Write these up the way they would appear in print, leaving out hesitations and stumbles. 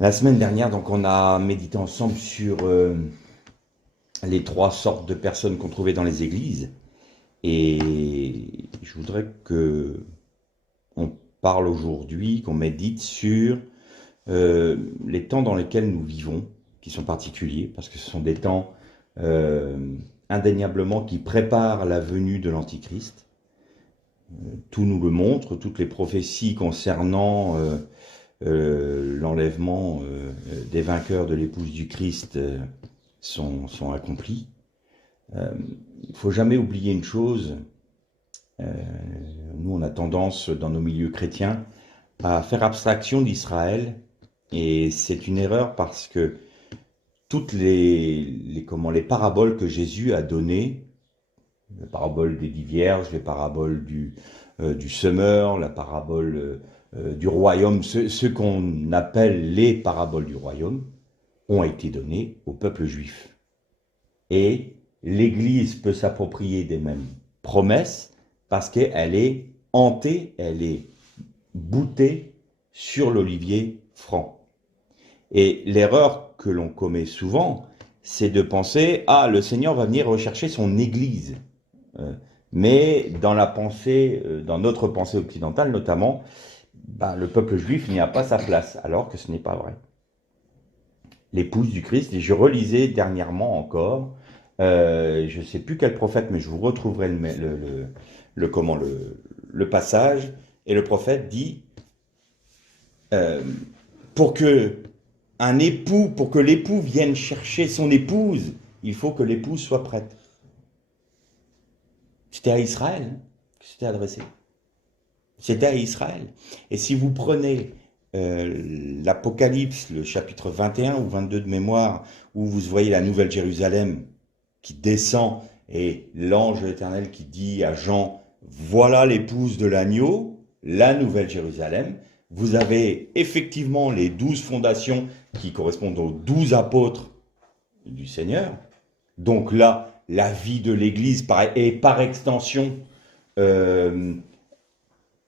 La semaine dernière, donc, on a médité ensemble sur les trois sortes de personnes qu'on trouvait dans les églises. Et je voudrais que on parle aujourd'hui, qu'on médite sur les temps dans lesquels nous vivons, qui sont particuliers, parce que ce sont des temps euh, indéniablement qui préparent la venue de l'Antichrist. Tout nous le montre, toutes les prophéties concernant l'enlèvement des vainqueurs de l'épouse du Christ sont accomplis. Il ne faut jamais oublier une chose, euh, nous on a tendance dans nos milieux chrétiens à faire abstraction d'Israël, et c'est une erreur parce que toutes les paraboles que Jésus a données, la parabole des 10 vierges, les paraboles du semeur, la parabole du royaume, ce qu'on appelle les paraboles du royaume, ont été données au peuple juif. Et l'Église peut s'approprier des mêmes promesses parce qu'elle est hantée, elle est boutée sur l'olivier franc. Et l'erreur que l'on commet souvent, c'est de penser, ah, le Seigneur va venir rechercher son Église. Euh, mais dans la pensée, dans notre pensée occidentale notamment, le peuple juif n'y a pas sa place, alors que ce n'est pas vrai. L'épouse du Christ, et je relisais dernièrement encore, je ne sais plus quel prophète, mais je vous retrouverai le passage, et le prophète dit, euh, pour que pour que l'époux vienne chercher son épouse, il faut que l'épouse soit prête. C'était à Israël que c'était adressé. C'était à Israël. Et si vous prenez l'Apocalypse, le chapitre 21 ou 22 de mémoire, où vous voyez la Nouvelle Jérusalem qui descend et l'ange éternel qui dit à Jean, voilà l'épouse de l'agneau, la Nouvelle Jérusalem, vous avez effectivement les 12 fondations qui correspondent aux 12 apôtres du Seigneur. Donc là, la vie de l'Église et par extension euh,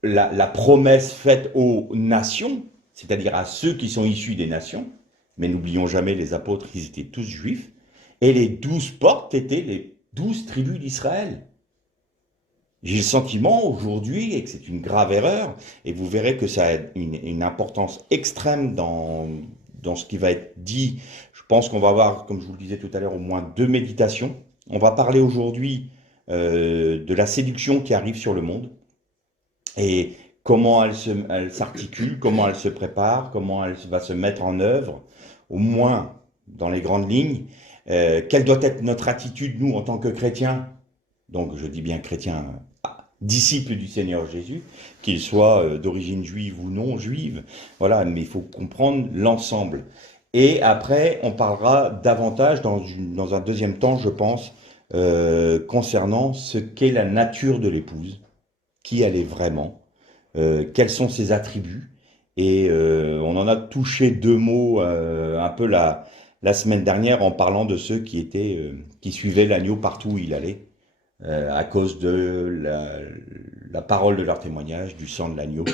la promesse faite aux nations, c'est-à-dire à ceux qui sont issus des nations, mais n'oublions jamais les apôtres, ils étaient tous juifs, et les 12 portes étaient les 12 tribus d'Israël. J'ai le sentiment aujourd'hui, et que c'est une grave erreur, et vous verrez que ça a une importance extrême dans ce qui va être dit. Je pense qu'on va avoir, comme je vous le disais tout à l'heure, au moins deux méditations. On va parler aujourd'hui de la séduction qui arrive sur le monde, et comment elle s'articule, comment elle se prépare, comment elle va se mettre en œuvre, au moins dans les grandes lignes. Quelle doit être notre attitude, nous, en tant que chrétiens, donc je dis bien chrétiens, disciples du Seigneur Jésus, qu'ils soient d'origine juive ou non juive, voilà, mais il faut comprendre l'ensemble. Et après, on parlera davantage dans un deuxième temps, je pense, concernant ce qu'est la nature de l'épouse, qui elle est vraiment, quels sont ses attributs. Et on en a touché deux mots un peu la semaine dernière en parlant de ceux qui suivaient l'agneau partout où il allait, à cause de la parole de leur témoignage, du sang de l'agneau,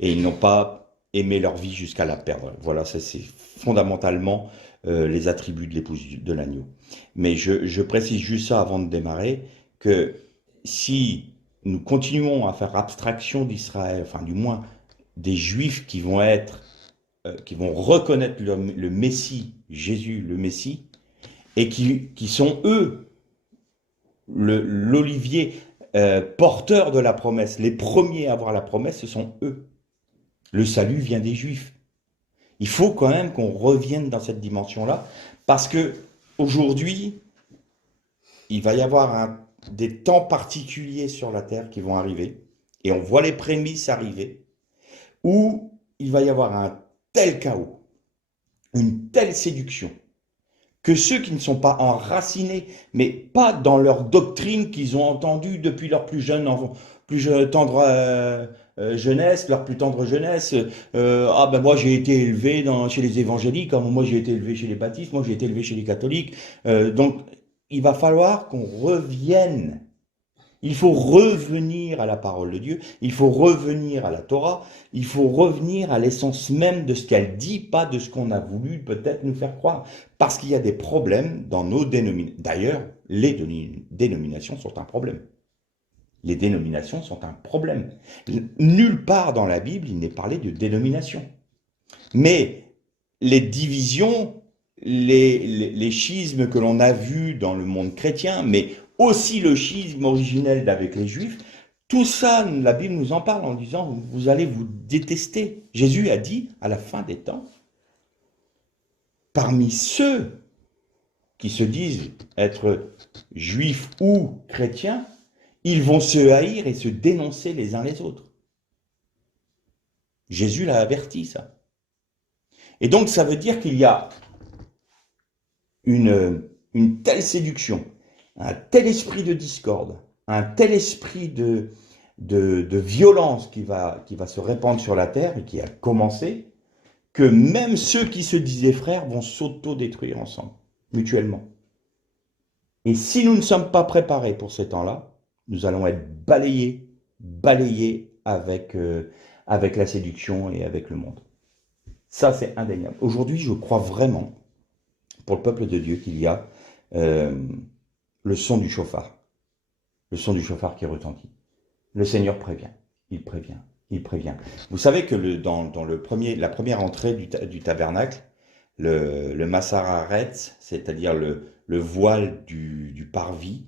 et ils n'ont pas aimé leur vie jusqu'à la perdre. Voilà, ça c'est fondamentalement les attributs de l'épouse de l'agneau. Mais je précise juste ça avant de démarrer, que si nous continuons à faire abstraction d'Israël, enfin du moins des Juifs qui vont reconnaître le Messie, Jésus le Messie, et qui sont eux l'olivier porteur de la promesse, les premiers à avoir la promesse, ce sont eux. Le salut vient des Juifs. Il faut quand même qu'on revienne dans cette dimension-là, parce que aujourd'hui, il va y avoir des temps particuliers sur la terre qui vont arriver, et on voit les prémices arriver, où il va y avoir un tel chaos, une telle séduction, que ceux qui ne sont pas enracinés, mais pas dans leur doctrine qu'ils ont entendue depuis leur plus tendre jeunesse, leur plus tendre jeunesse. Ah ben moi j'ai été élevé chez les évangéliques, moi j'ai été élevé chez les baptistes, moi j'ai été élevé chez les catholiques. Donc il va falloir qu'on revienne Il faut revenir à la parole de Dieu, il faut revenir à la Torah, il faut revenir à l'essence même de ce qu'elle dit, pas de ce qu'on a voulu peut-être nous faire croire. Parce qu'il y a des problèmes dans nos dénominations. D'ailleurs, les dénominations sont un problème. Les dénominations sont un problème. Nulle part dans la Bible, il n'est parlé de dénomination. Mais les divisions, les schismes que l'on a vus dans le monde chrétien, mais aussi le schisme originel avec les Juifs, tout ça, la Bible nous en parle en disant, vous allez vous détester. Jésus a dit, à la fin des temps, parmi ceux qui se disent être juifs ou chrétiens, ils vont se haïr et se dénoncer les uns les autres. Jésus l'a averti, ça. Et donc, ça veut dire qu'il y a une telle séduction, un tel esprit de discorde, un tel esprit de violence qui va se répandre sur la terre et qui a commencé, que même ceux qui se disaient frères vont s'auto-détruire ensemble, mutuellement. Et si nous ne sommes pas préparés pour ces temps-là, nous allons être balayés avec la séduction et avec le monde. Ça, c'est indéniable. Aujourd'hui, je crois vraiment, pour le peuple de Dieu, qu'il y a le son du chauffard. Le son du chauffard qui retentit. Le Seigneur prévient, il prévient, il prévient. Vous savez que dans la première entrée du tabernacle, le Masararetz, c'est-à-dire le voile du parvis,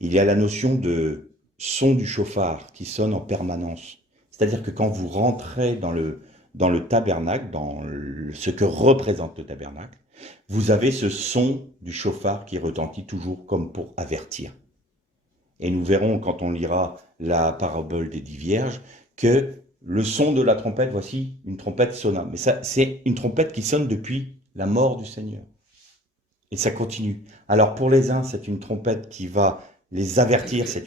il y a la notion de son du chauffard qui sonne en permanence. C'est-à-dire que quand vous rentrez dans le tabernacle, ce que représente le tabernacle, vous avez ce son du chauffard qui retentit toujours comme pour avertir. Et nous verrons quand on lira la parabole des 10 vierges que le son de la trompette, voici une trompette sonna. Mais ça, c'est une trompette qui sonne depuis la mort du Seigneur. Et ça continue. Alors pour les uns, c'est une trompette qui va les avertir, c'est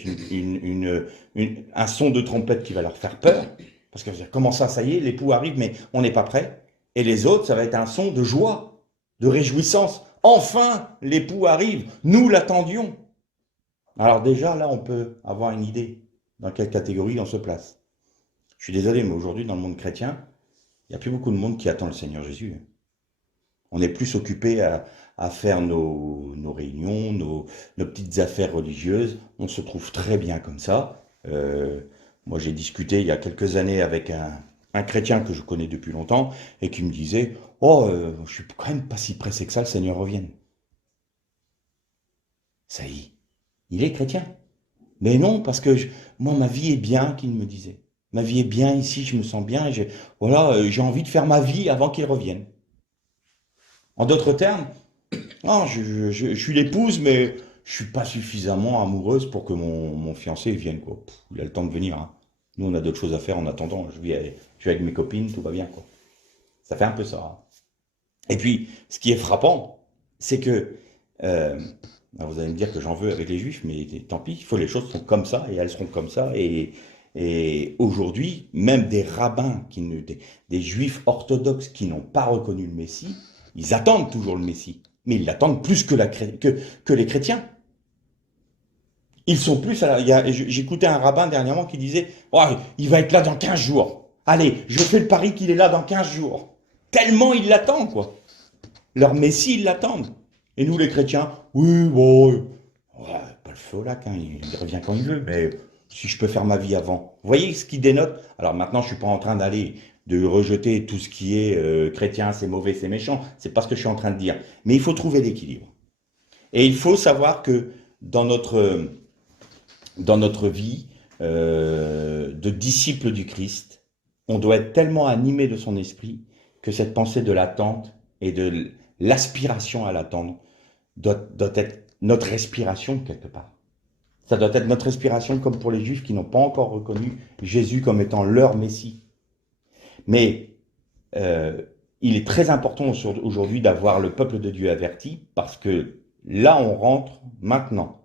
un son de trompette qui va leur faire peur. Parce que comment ça y est, l'époux arrive, mais on n'est pas prêt. Et les autres, ça va être un son de joie, de réjouissance. Enfin, l'époux arrive, nous l'attendions. Alors déjà, là, on peut avoir une idée dans quelle catégorie on se place. Je suis désolé, mais aujourd'hui, dans le monde chrétien, il n'y a plus beaucoup de monde qui attend le Seigneur Jésus. On est plus occupé à faire nos réunions, nos petites affaires religieuses. On se trouve très bien comme ça. Moi, j'ai discuté il y a quelques années avec un chrétien que je connais depuis longtemps et qui me disait « Oh, je suis quand même pas si pressé que ça, le Seigneur revienne. » Ça y est, il est chrétien. Mais non, parce que moi, ma vie est bien, qu'il me disait. Ma vie est bien ici, je me sens bien. Et j'ai envie de faire ma vie avant qu'il revienne. En d'autres termes, non, je suis l'épouse, mais je suis pas suffisamment amoureuse pour que mon fiancé vienne, quoi. Il a le temps de venir, hein. Nous, on a d'autres choses à faire en attendant. Je vis avec mes copines, tout va bien, quoi. Ça fait un peu ça, hein. Et puis, ce qui est frappant, c'est que, vous allez me dire que j'en veux avec les juifs, mais tant pis, les choses sont comme ça, et elles seront comme ça, et aujourd'hui, même des rabbins, des juifs orthodoxes qui n'ont pas reconnu le Messie, ils attendent toujours le Messie, mais ils l'attendent plus que les chrétiens. Ils sont plus... J'écoutais un rabbin dernièrement qui disait « Oh, il va être là dans 15 jours. Allez, je fais le pari qu'il est là dans 15 jours. » Tellement ils l'attendent, quoi. Leur Messie, ils l'attendent. Et nous, les chrétiens, oui, bon, pas le feu au lac, hein, il revient quand il veut, mais si je peux faire ma vie avant. Vous voyez ce qui dénote? Alors maintenant, je suis pas en train de rejeter tout ce qui est chrétien, c'est mauvais, c'est méchant. C'est pas ce que je suis en train de dire. Mais il faut trouver l'équilibre. Et il faut savoir que dans notre vie de disciples du Christ, on doit être tellement animé de son esprit que cette pensée de l'attente et de l'aspiration à l'attendre doit être notre respiration quelque part. Ça doit être notre respiration comme pour les Juifs qui n'ont pas encore reconnu Jésus comme étant leur Messie. Mais il est très important aujourd'hui d'avoir le peuple de Dieu averti parce que là on rentre maintenant.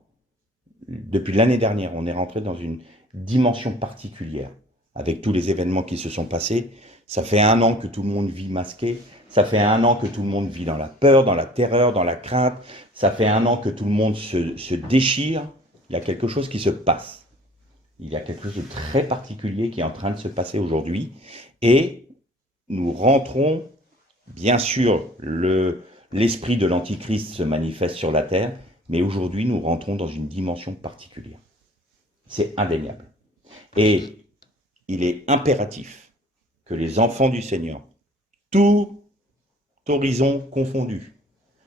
Depuis l'année dernière, on est rentré dans une dimension particulière avec tous les événements qui se sont passés. Ça fait 1 an que tout le monde vit masqué. Ça fait 1 an que tout le monde vit dans la peur, dans la terreur, dans la crainte. Ça fait 1 an que tout le monde se déchire. Il y a quelque chose qui se passe. Il y a quelque chose de très particulier qui est en train de se passer aujourd'hui. Et nous rentrons, bien sûr, l'esprit de l'Antichrist se manifeste sur la terre, mais aujourd'hui, nous rentrons dans une dimension particulière. C'est indéniable. Et il est impératif que les enfants du Seigneur, tout horizon confondu,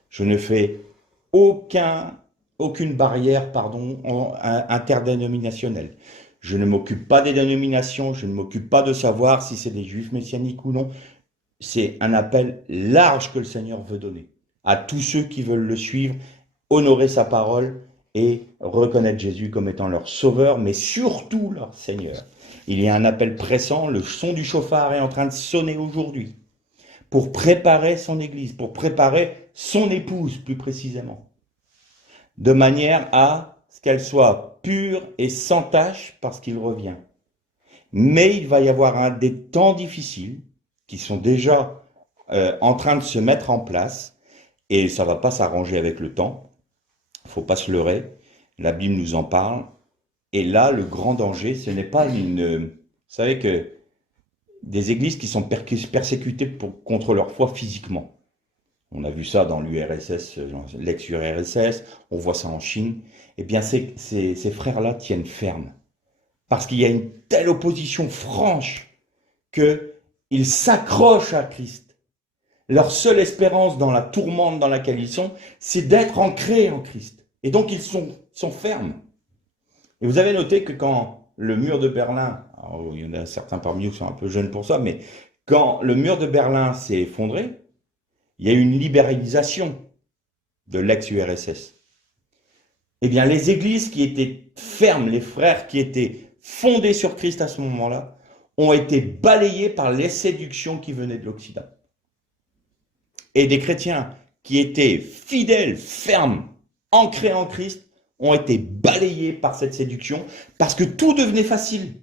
je ne fais aucune barrière interdénominationnelle. Je ne m'occupe pas des dénominations, je ne m'occupe pas de savoir si c'est des juifs messianiques ou non. C'est un appel large que le Seigneur veut donner à tous ceux qui veulent le suivre, honorer sa parole et reconnaître Jésus comme étant leur sauveur, mais surtout leur Seigneur. Il y a un appel pressant, le son du chauffard est en train de sonner aujourd'hui pour préparer son Église, pour préparer son épouse plus précisément, de manière à ce qu'elle soit pure et sans tache parce qu'il revient. Mais il va y avoir des temps difficiles qui sont déjà en train de se mettre en place et ça va pas s'arranger avec le temps. Il faut pas se leurrer. La Bible nous en parle. Et là, le grand danger, ce n'est pas Vous savez que des églises qui sont persécutées contre leur foi physiquement. On a vu ça dans l'URSS, l'ex-URSS, on voit ça en Chine. Eh bien, ces frères-là tiennent ferme. Parce qu'il y a une telle opposition franche qu'ils s'accrochent à Christ. Leur seule espérance dans la tourmente dans laquelle ils sont, c'est d'être ancrés en Christ. Et donc, ils sont fermes. Et vous avez noté que quand le mur de Berlin, alors, il y en a certains parmi vous qui sont un peu jeunes pour ça, mais quand le mur de Berlin s'est effondré, il y a eu une libéralisation de l'ex-URSS. Eh bien, les églises qui étaient fermes, les frères qui étaient fondés sur Christ à ce moment-là, ont été balayés par les séductions qui venaient de l'Occident. Et des chrétiens qui étaient fidèles, fermes, ancrés en Christ, ont été balayés par cette séduction parce que tout devenait facile.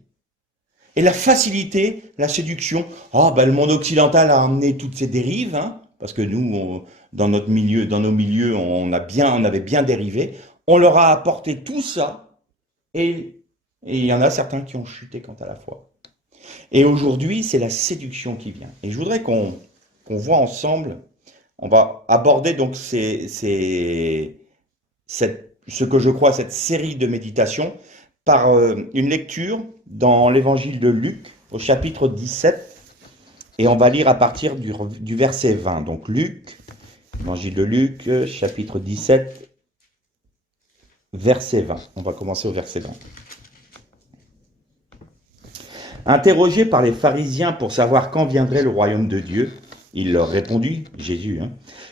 Et la facilité, la séduction, le monde occidental a amené toutes ces dérives, hein, parce que nous, dans nos milieux, on avait bien dérivé. On leur a apporté tout ça, et il y en a certains qui ont chuté quant à la foi. Et aujourd'hui, c'est la séduction qui vient. Et je voudrais qu'on voit ensemble, on va aborder donc ce que je crois, cette série de méditations, par une lecture dans l'évangile de Luc, au chapitre 17, et on va lire à partir du verset 20. Donc Luc, évangile de Luc, chapitre 17, verset 20. On va commencer au verset 20. Interrogé par les pharisiens pour savoir quand viendrait le royaume de Dieu, il leur répondit, Jésus,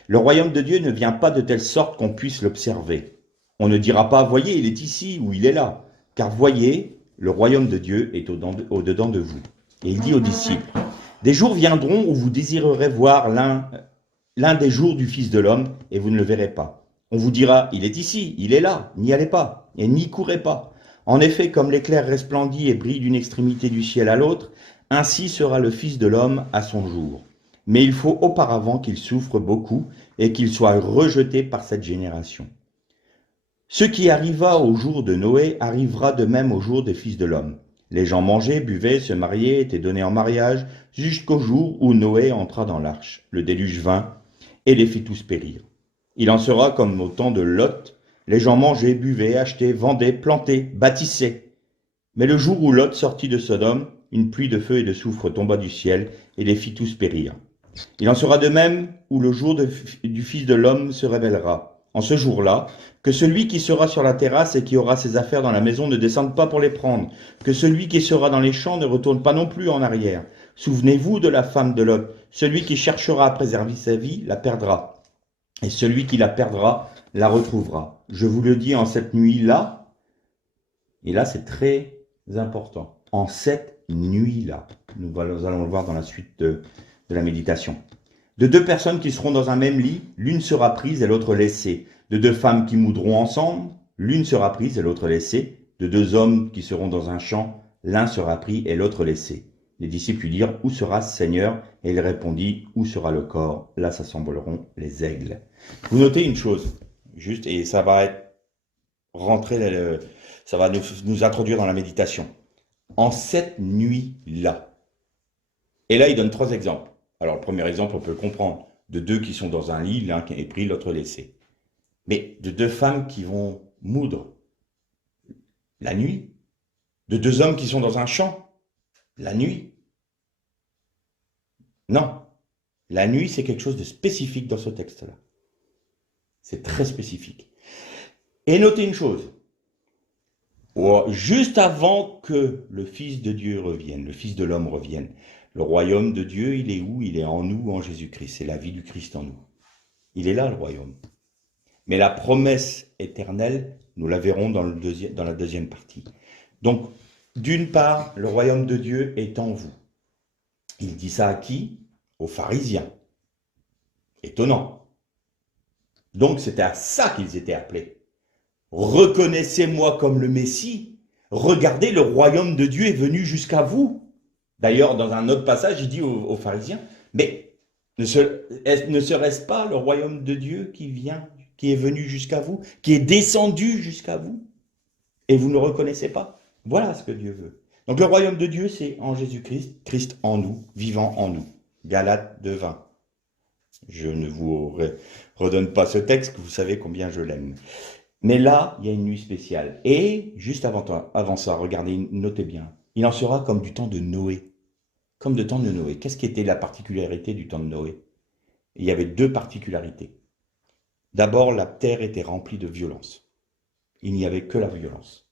le royaume de Dieu ne vient pas de telle sorte qu'on puisse l'observer. On ne dira pas, voyez, il est ici ou il est là, car voyez, le royaume de Dieu est au-dedans de vous. Et il dit aux disciples, des jours viendront où vous désirerez voir l'un des jours du Fils de l'homme, et vous ne le verrez pas. On vous dira, il est ici, il est là, n'y allez pas, et n'y courez pas. En effet, comme l'éclair resplendit et brille d'une extrémité du ciel à l'autre, ainsi sera le Fils de l'homme à son jour. Mais il faut auparavant qu'il souffre beaucoup et qu'il soit rejeté par cette génération. Ce qui arriva au jour de Noé arrivera de même au jour des fils de l'homme. Les gens mangeaient, buvaient, se mariaient, étaient donnés en mariage, jusqu'au jour où Noé entra dans l'arche. Le déluge vint et les fit tous périr. Il en sera comme au temps de Lot. Les gens mangeaient, buvaient, achetaient, vendaient, plantaient, bâtissaient. Mais le jour où Lot sortit de Sodome, une pluie de feu et de soufre tomba du ciel et les fit tous périr. Il en sera de même où le jour du Fils de l'homme se révélera. En ce jour-là, que celui qui sera sur la terrasse et qui aura ses affaires dans la maison ne descende pas pour les prendre, que celui qui sera dans les champs ne retourne pas non plus en arrière. Souvenez-vous de la femme de Lot. Celui qui cherchera à préserver sa vie la perdra, et celui qui la perdra la retrouvera. Je vous le dis en cette nuit-là, et là c'est très important, en cette nuit-là. Nous allons le voir dans la suite de la méditation. De deux personnes qui seront dans un même lit, l'une sera prise et l'autre laissée. De deux femmes qui moudront ensemble, l'une sera prise et l'autre laissée. De deux hommes qui seront dans un champ, l'un sera pris et l'autre laissé. Les disciples lui dirent, où sera ce Seigneur? Et il répondit, où sera le corps? Là s'assembleront les aigles. Vous notez une chose, juste, et ça va rentrer ça va nous introduire dans la méditation. En cette nuit-là. Et là, il donne 3 exemples. Alors, le premier exemple, on peut le comprendre. De 2 qui sont dans un lit, l'un qui est pris, l'autre laissé. Mais de 2 femmes qui vont moudre la nuit. De 2 hommes qui sont dans un champ la nuit. Non. La nuit, c'est quelque chose de spécifique dans ce texte-là. C'est très spécifique. Et notez une chose. Juste avant que le Fils de Dieu revienne, le Fils de l'homme revienne, le royaume de Dieu, il est où? Il est en nous, en Jésus-Christ. C'est la vie du Christ en nous. Il est là, le royaume. Mais la promesse éternelle, nous la verrons dans la deuxième partie. Donc, d'une part, le royaume de Dieu est en vous. Il dit ça à qui? Aux pharisiens. Étonnant. Donc, c'était à ça qu'ils étaient appelés. Reconnaissez-moi comme le Messie. Regardez, le royaume de Dieu est venu jusqu'à vous. D'ailleurs, dans un autre passage, il dit aux pharisiens, mais ne serait-ce pas le royaume de Dieu qui est venu jusqu'à vous, qui est descendu jusqu'à vous, et vous ne le reconnaissez pas? Voilà ce que Dieu veut. Donc le royaume de Dieu, c'est en Jésus-Christ, Christ en nous, vivant en nous. Galates 2:20. Je ne vous redonne pas ce texte, vous savez combien je l'aime. Mais là, il y a une nuit spéciale. Et juste avant ça, regardez, notez bien, il en sera comme du temps de Noé. Comme du temps de Noé. Qu'est-ce qui était la particularité du temps de Noé? Il y avait 2 particularités. D'abord, la terre était remplie de violence. Il n'y avait que la violence.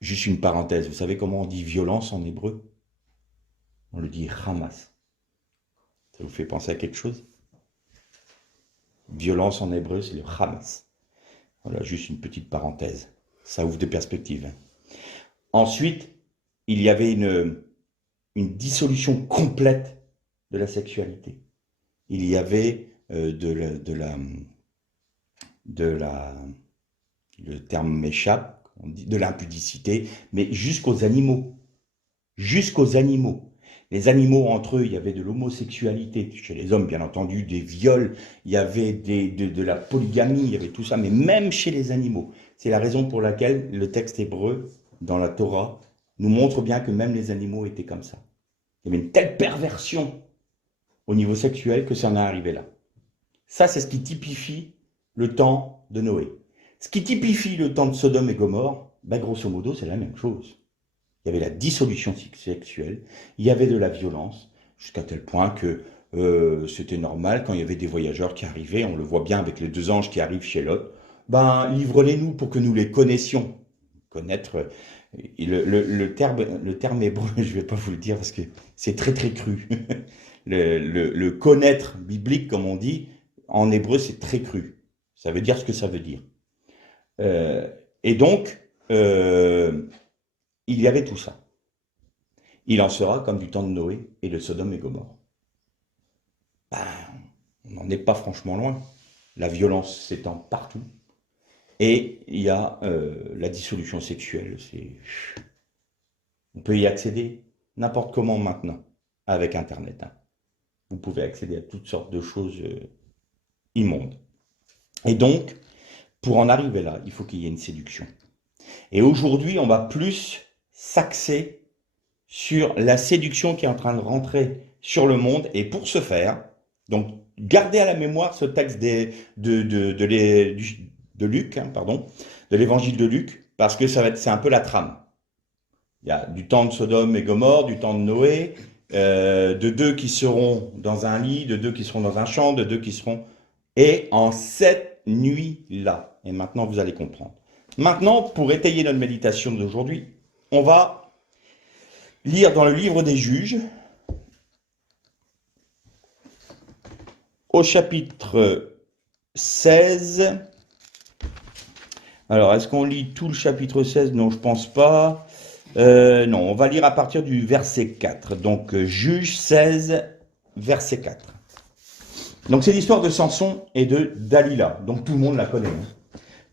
Juste une parenthèse, vous savez comment on dit violence en hébreu? On le dit Hamas. Ça vous fait penser à quelque chose? Violence en hébreu, c'est le Hamas. Voilà, juste une petite parenthèse. Ça ouvre des perspectives. Ensuite, il y avait une dissolution complète de la sexualité. Il y avait le terme m'échappe, on dit de l'impudicité, mais jusqu'aux animaux. Jusqu'aux animaux. Les animaux, entre eux, il y avait de l'homosexualité. Chez les hommes, bien entendu, des viols, il y avait de la polygamie, il y avait tout ça, mais même chez les animaux. C'est la raison pour laquelle le texte hébreu, dans la Torah, nous montre bien que même les animaux étaient comme ça. Il y avait une telle perversion au niveau sexuel que ça en est arrivé là. Ça, c'est ce qui typifie le temps de Noé. Ce qui typifie le temps de Sodome et Gomorrhe, grosso modo, c'est la même chose. Il y avait la dissolution sexuelle, il y avait de la violence, jusqu'à tel point que c'était normal quand il y avait des voyageurs qui arrivaient, on le voit bien avec les 2 anges qui arrivent chez Lot, livre-les-nous pour que nous les connaissions. Connaître, le terme hébreu, je ne vais pas vous le dire parce que c'est très très cru. Le connaître biblique, comme on dit, en hébreu, c'est très cru. Ça veut dire ce que ça veut dire. Et donc, il y avait tout ça. Il en sera comme du temps de Noé et de Sodome et Gomorrhe. On n'en est pas franchement loin. La violence s'étend partout. Et il y a la dissolution sexuelle. On peut y accéder n'importe comment maintenant, avec Internet. Vous pouvez accéder à toutes sortes de choses immondes. Et donc, pour en arriver là, il faut qu'il y ait une séduction. Et aujourd'hui, on va plus s'axer sur la séduction qui est en train de rentrer sur le monde. Et pour ce faire, donc gardez à la mémoire ce texte de Luc, de l'évangile de Luc, parce que c'est un peu la trame. Il y a du temps de Sodome et Gomorrhe, du temps de Noé, de 2 qui seront dans un lit, de 2 qui seront dans un champ, de 2 qui seront... Et en cette nuit-là, et maintenant vous allez comprendre. Maintenant, pour étayer notre méditation d'aujourd'hui, on va lire dans le livre des Juges, au chapitre 16. Alors, est-ce qu'on lit tout le chapitre 16? Non, je pense pas. Non, on va lire à partir du verset 4. Donc, Juges 16, verset 4. Donc, c'est l'histoire de Samson et de Dalila. Donc, tout le monde la connaît.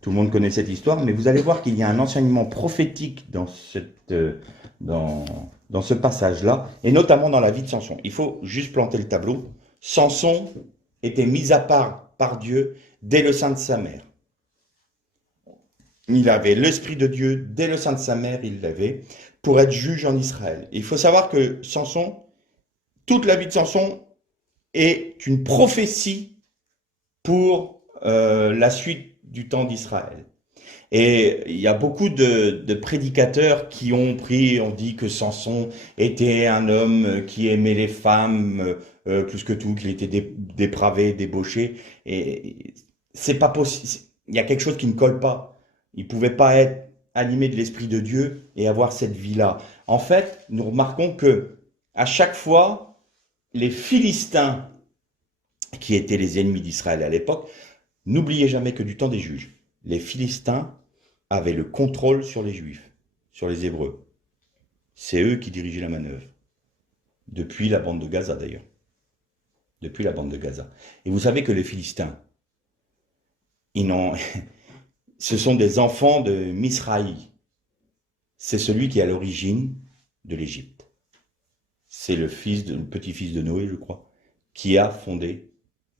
Tout le monde connaît cette histoire, mais vous allez voir qu'il y a un enseignement prophétique dans ce passage-là, et notamment dans la vie de Samson. Il faut juste planter le tableau. Samson était mis à part par Dieu dès le sein de sa mère. Il avait l'Esprit de Dieu, dès le sein de sa mère, il l'avait, pour être juge en Israël. Et il faut savoir que Samson, toute la vie de Samson est une prophétie pour la suite du temps d'Israël. Et il y a beaucoup de prédicateurs qui ont dit que Samson était un homme qui aimait les femmes plus que tout, qu'il était dépravé, débauché. Et c'est pas possible. Il y a quelque chose qui ne colle pas. Il pouvait pas être animé de l'Esprit de Dieu et avoir cette vie-là. En fait, nous remarquons que à chaque fois, les Philistins, qui étaient les ennemis d'Israël à l'époque, n'oubliez jamais que du temps des juges, les Philistins avaient le contrôle sur les Juifs, sur les Hébreux. C'est eux qui dirigeaient la manœuvre. Depuis la bande de Gaza d'ailleurs. Depuis la bande de Gaza. Et vous savez que les Philistins, ce sont des enfants de Misraï. C'est celui qui est à l'origine de l'Égypte. C'est le petit-fils de Noé, je crois, qui a fondé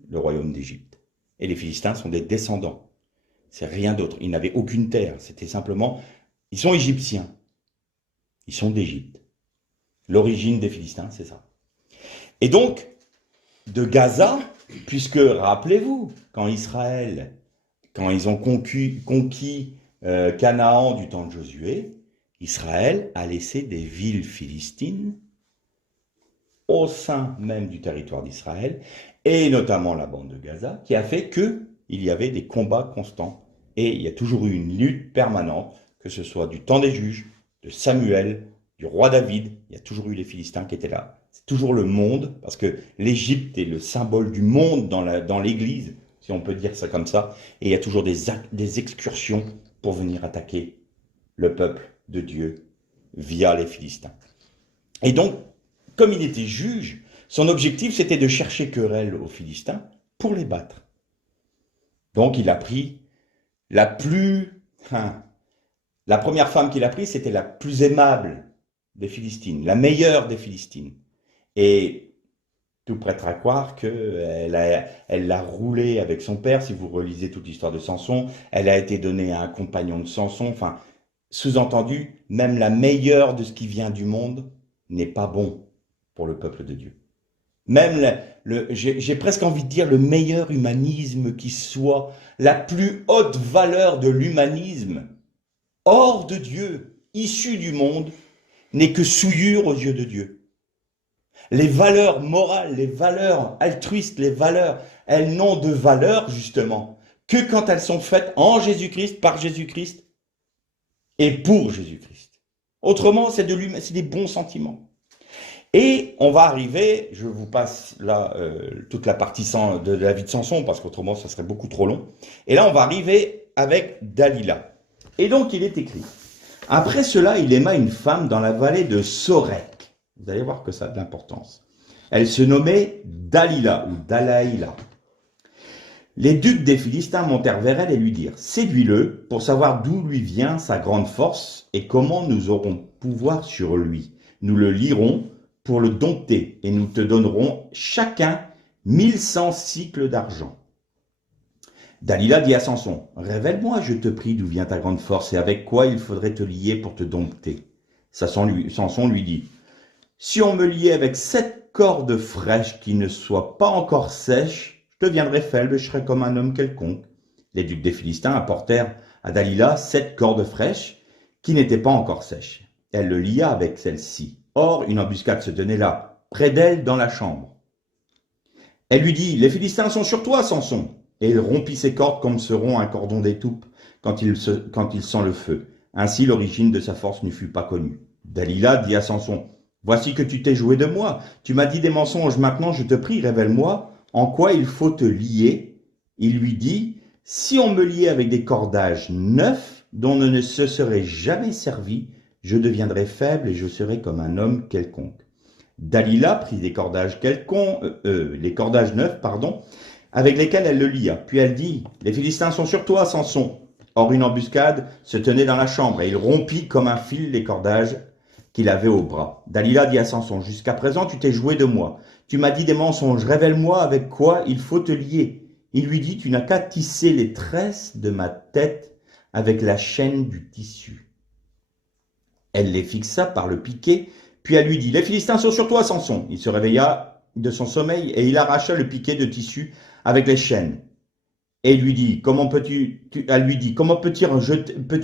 le royaume d'Égypte. Et les Philistins sont des descendants. C'est rien d'autre. Ils n'avaient aucune terre. C'était simplement... Ils sont égyptiens. Ils sont d'Égypte. L'origine des Philistins, c'est ça. Et donc, de Gaza, puisque, rappelez-vous, quand ils ont conquis Canaan du temps de Josué, Israël a laissé des villes philistines au sein même du territoire d'Israël, et notamment la bande de Gaza, qui a fait qu'il y avait des combats constants. Et il y a toujours eu une lutte permanente, que ce soit du temps des juges, de Samuel, du roi David, il y a toujours eu les Philistins qui étaient là. C'est toujours le monde, parce que l'Égypte est le symbole du monde dans l'Église, si on peut dire ça comme ça, et il y a toujours des excursions pour venir attaquer le peuple de Dieu via les Philistins. Et donc, comme il était juge, son objectif c'était de chercher querelle aux Philistins pour les battre. Donc il a pris la première femme qu'il a prise, c'était la plus aimable des Philistines, la meilleure des Philistines. Et tout prête à croire qu'elle l'a roulé avec son père, si vous relisez toute l'histoire de Samson, elle a été donnée à un compagnon de Samson, enfin, sous-entendu, même la meilleure de ce qui vient du monde n'est pas bon pour le peuple de Dieu. Même, j'ai presque envie de dire, le meilleur humanisme qui soit, la plus haute valeur de l'humanisme, hors de Dieu, issu du monde, n'est que souillure aux yeux de Dieu. Les valeurs morales, les valeurs altruistes, les valeurs, elles n'ont de valeur, justement, que quand elles sont faites en Jésus-Christ, par Jésus-Christ et pour Jésus-Christ. Autrement, c'est des bons sentiments. Et on va arriver, je vous passe là toute la partie de la vie de Samson, parce qu'autrement ça serait beaucoup trop long. Et là on va arriver avec Dalila. Et donc il est écrit, après cela il aima une femme dans la vallée de Sorek. Vous allez voir que ça a de l'importance. Elle se nommait Dalila ou Dalaïla. Les ducs des Philistins montèrent vers elle et lui dirent, séduis-le pour savoir d'où lui vient sa grande force et comment nous aurons pouvoir sur lui. Nous le lirons pour le dompter, et nous te donnerons chacun 1100 cycles d'argent. Dalila dit à Samson, révèle-moi, je te prie, d'où vient ta grande force, et avec quoi il faudrait te lier pour te dompter. Samson lui dit, si on me liait avec 7 cordes fraîches qui ne soient pas encore sèches, je deviendrais faible et je serais comme un homme quelconque. Les ducs des Philistins apportèrent à Dalila 7 cordes fraîches qui n'étaient pas encore sèches. Elle le lia avec celle-ci. Or, une embuscade se tenait là, près d'elle, dans la chambre. Elle lui dit, les Philistins sont sur toi, Samson. Et il rompit ses cordes comme se rompt un cordon d'étoupe quand il sent le feu. Ainsi, l'origine de sa force ne fut pas connue. Dalila dit à Samson, voici que tu t'es joué de moi. Tu m'as dit des mensonges, maintenant je te prie, révèle-moi en quoi il faut te lier. Il lui dit, si on me liait avec des cordages neufs dont on ne se serait jamais servi, je deviendrai faible et je serai comme un homme quelconque. Dalila prit les cordages neufs, avec lesquels elle le lia. Puis elle dit, les Philistins sont sur toi, Samson. Or une embuscade se tenait dans la chambre, et il rompit comme un fil les cordages qu'il avait au bras. Dalila dit à Samson, jusqu'à présent tu t'es joué de moi. Tu m'as dit des mensonges, révèle-moi avec quoi il faut te lier. Il lui dit, tu n'as qu'à tisser les tresses de ma tête avec la chaîne du tissu. Elle les fixa par le piquet, puis elle lui dit, les Philistins sont sur toi, Samson. Il se réveilla de son sommeil et il arracha le piquet de tissu avec les chaînes. Et il lui dit, elle lui dit, comment peux-tu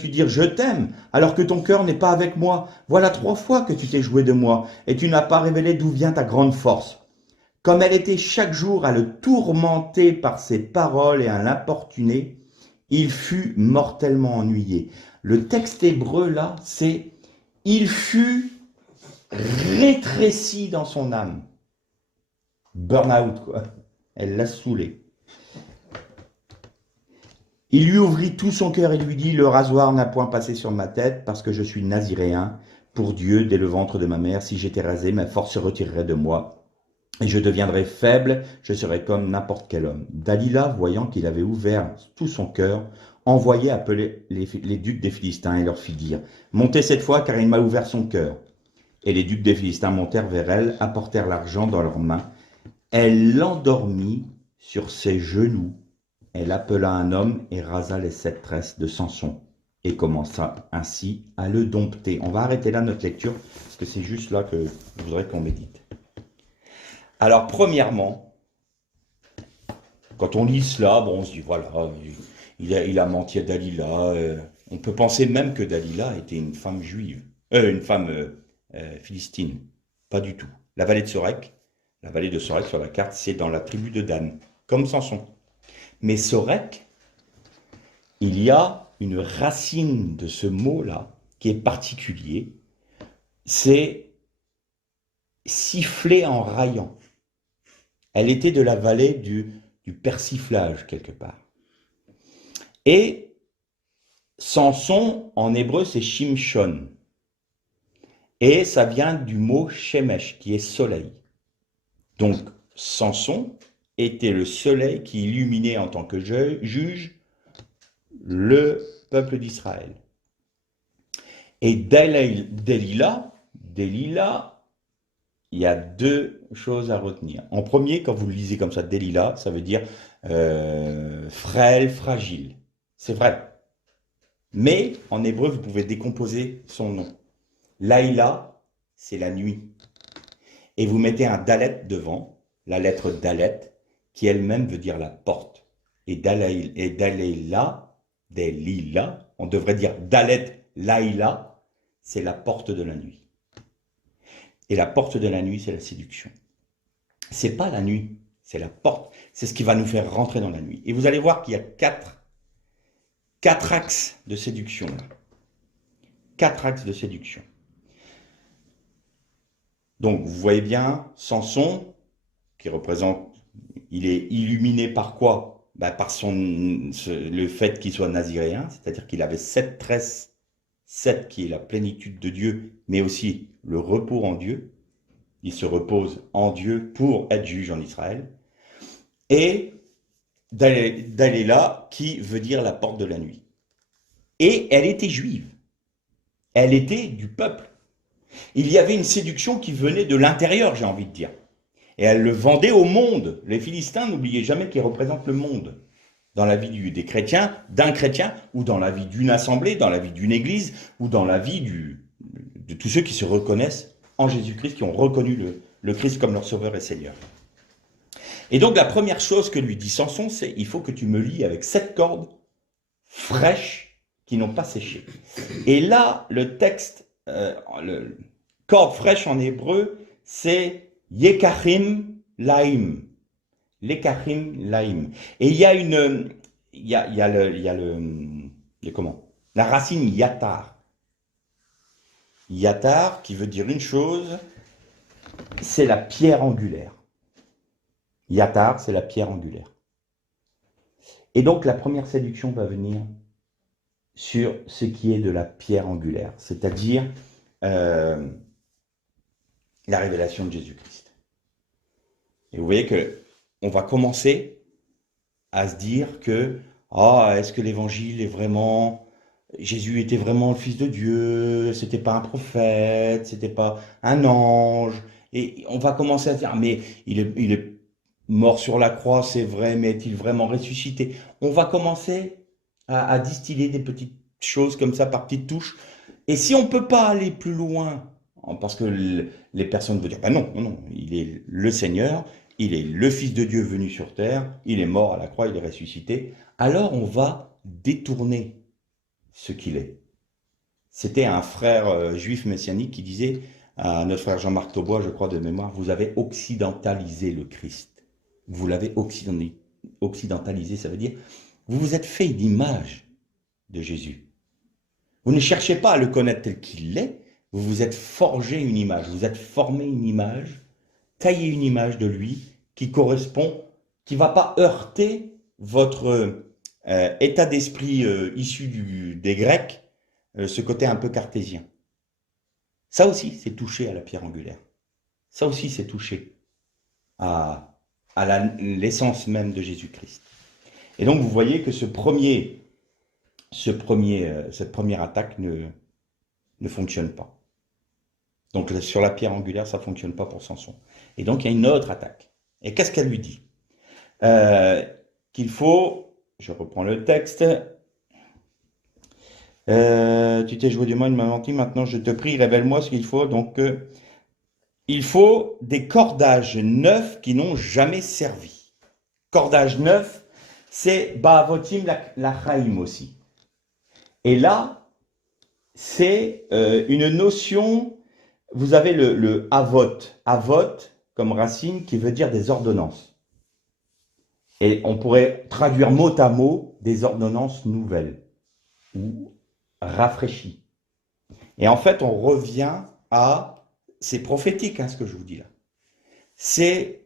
dire je t'aime alors que ton cœur n'est pas avec moi? Voilà 3 fois que tu t'es joué de moi et tu n'as pas révélé d'où vient ta grande force. Comme elle était chaque jour à le tourmenter par ses paroles et à l'importuner, il fut mortellement ennuyé. Le texte hébreu là, c'est il fut rétréci dans son âme. Burn-out, quoi. Elle l'a saoulé. Il lui ouvrit tout son cœur et lui dit, le rasoir n'a point passé sur ma tête parce que je suis naziréen pour Dieu dès le ventre de ma mère. Si j'étais rasé, ma force se retirerait de moi et je deviendrais faible, je serais comme n'importe quel homme. Dalila, voyant qu'il avait ouvert tout son cœur, envoyait appeler les ducs des Philistins et leur fit dire, montez cette fois car il m'a ouvert son cœur. Et les ducs des Philistins montèrent vers elle, apportèrent l'argent dans leurs mains. Elle l'endormit sur ses genoux. Elle appela un homme et rasa les 7 tresses de Samson et commença ainsi à le dompter. On va arrêter là notre lecture parce que c'est juste là que je voudrais qu'on médite. Alors premièrement, quand on lit cela, bon, on se dit voilà, il a menti à Dalila. On peut penser même que Dalila était une femme juive, une femme philistine. Pas du tout. La vallée de Sorek sur la carte, c'est dans la tribu de Dan, comme Samson. Mais Sorek, il y a une racine de ce mot-là qui est particulier, c'est siffler en raillant. Elle était de la vallée du persiflage quelque part. Et Samson, en hébreu, c'est Shimshon. Et ça vient du mot Shemesh, qui est soleil. Donc, Samson était le soleil qui illuminait en tant que juge le peuple d'Israël. Et Delilah, il y a 2 choses à retenir. En premier, quand vous le lisez comme ça, Delilah, ça veut dire frêle, fragile. C'est vrai. Mais en hébreu, vous pouvez décomposer son nom. Laïla, c'est la nuit. Et vous mettez un dalet devant, la lettre dalet, qui elle-même veut dire la porte. Et Dalila, on devrait dire Dalet Laïla, c'est la porte de la nuit. Et la porte de la nuit, c'est la séduction. C'est pas la nuit, c'est la porte. C'est ce qui va nous faire rentrer dans la nuit. Et vous allez voir qu'il y a 4 axes de séduction. 4 axes de séduction. Donc, vous voyez bien, Samson, qui représente, il est illuminé par quoi? Par le fait qu'il soit naziréen, c'est-à-dire qu'il avait 7 tresses, 7 qui est la plénitude de Dieu, mais aussi le repos en Dieu. Il se repose en Dieu pour être juge en Israël. Et Daléla, qui veut dire la porte de la nuit. Et elle était juive. Elle était du peuple. Il y avait une séduction qui venait de l'intérieur, j'ai envie de dire. Et elle le vendait au monde. Les Philistins, n'oubliez jamais qu'ils représentent le monde. Dans la vie des chrétiens, d'un chrétien, ou dans la vie d'une assemblée, dans la vie d'une église, ou dans la vie de tous ceux qui se reconnaissent en Jésus-Christ, qui ont reconnu le Christ comme leur sauveur et Seigneur. Et donc la première chose que lui dit Samson, c'est il faut que tu me lies avec 7 cordes fraîches qui n'ont pas séché. Et là, le texte, corde fraîche en hébreu, c'est Yekachim Laim. Lekachim Laim. Et il y a la racine yatar. Yatar, qui veut dire une chose, c'est la pierre angulaire. Yatar, c'est la pierre angulaire. Et donc la première séduction va venir sur ce qui est de la pierre angulaire, c'est-à-dire la révélation de Jésus-Christ. Et vous voyez que on va commencer à se dire que est-ce que l'évangile est vraiment, Jésus était vraiment le Fils de Dieu, c'était pas un prophète, c'était pas un ange, et on va commencer à se dire mais il est mort sur la croix, c'est vrai, mais est-il vraiment ressuscité? On va commencer à distiller des petites choses comme ça, par petites touches. Et si on ne peut pas aller plus loin, parce que les personnes vont dire, ben non, non, non, il est le Seigneur, il est le Fils de Dieu venu sur terre, il est mort à la croix, il est ressuscité, alors on va détourner ce qu'il est. C'était un frère juif messianique qui disait à notre frère Jean-Marc Taubois, je crois de mémoire, vous avez occidentalisé le Christ. Vous l'avez occidentalisé, ça veut dire, vous vous êtes fait une image de Jésus. Vous ne cherchez pas à le connaître tel qu'il est, vous vous êtes forgé une image, vous êtes formé une image, taillé une image de lui qui correspond, qui ne va pas heurter votre état d'esprit issu des Grecs, ce côté un peu cartésien. Ça aussi, c'est touché à la pierre angulaire. Ça aussi, c'est touché à l'essence même de Jésus-Christ. Et donc, vous voyez que cette première attaque ne fonctionne pas. Donc, sur la pierre angulaire, ça ne fonctionne pas pour Samson. Et donc, il y a une autre attaque. Et qu'est-ce qu'elle lui dit? Qu'il faut, je reprends le texte, tu t'es joué du mal, il m'a menti, maintenant je te prie, révèle-moi ce qu'il faut. Donc, il faut des cordages neufs qui n'ont jamais servi. Cordage neuf, c'est Ba'avotim Lachaim aussi. Et là, c'est une notion, vous avez le avot, avot comme racine qui veut dire des ordonnances. Et on pourrait traduire mot à mot des ordonnances nouvelles ou rafraîchies. Et en fait, on revient à, c'est prophétique ce que je vous dis là, c'est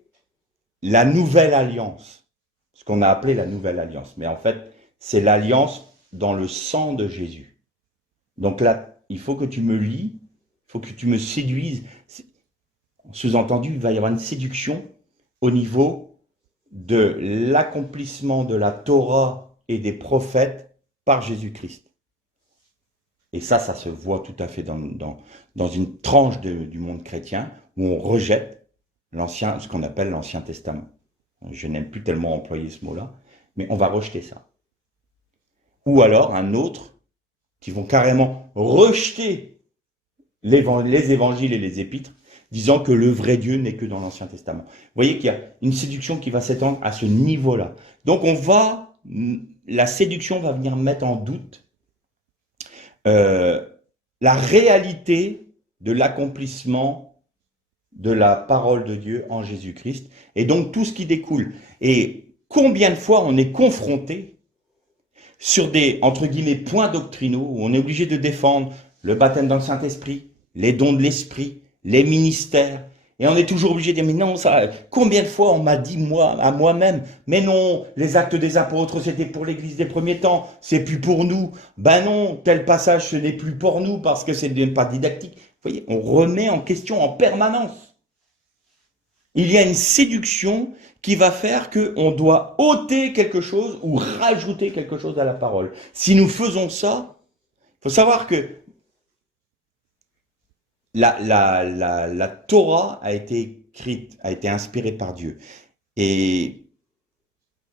la nouvelle alliance, ce qu'on a appelé la nouvelle alliance. Mais en fait, c'est l'alliance dans le sang de Jésus. Donc là, il faut que tu me lis, il faut que tu me séduises. Sous-entendu, il va y avoir une séduction au niveau de l'accomplissement de la Torah et des prophètes par Jésus-Christ. Et ça se voit tout à fait dans une tranche du monde chrétien où on rejette ce qu'on appelle l'Ancien Testament. Je n'aime plus tellement employer ce mot-là, mais on va rejeter ça. Ou alors un autre qui vont carrément rejeter les évangiles et les épîtres, disant que le vrai Dieu n'est que dans l'Ancien Testament. Vous voyez qu'il y a une séduction qui va s'étendre à ce niveau-là. Donc la séduction va venir mettre en doute la réalité de l'accomplissement de la parole de Dieu en Jésus-Christ, et donc tout ce qui découle. Et combien de fois on est confronté sur des, entre guillemets, points doctrinaux, où on est obligé de défendre le baptême dans le Saint-Esprit, les dons de l'Esprit, les ministères, et on est toujours obligé de dire, mais non, ça, combien de fois on m'a dit à moi-même, mais non, les actes des apôtres, c'était pour l'Église des premiers temps, c'est plus pour nous. Ben non, tel passage, ce n'est plus pour nous, parce que c'est pas didactique. Vous voyez, on remet en question en permanence. Il y a une séduction qui va faire qu'on doit ôter quelque chose ou rajouter quelque chose à la parole. Si nous faisons ça, il faut savoir que la Torah a été écrite, a été inspirée par Dieu. Et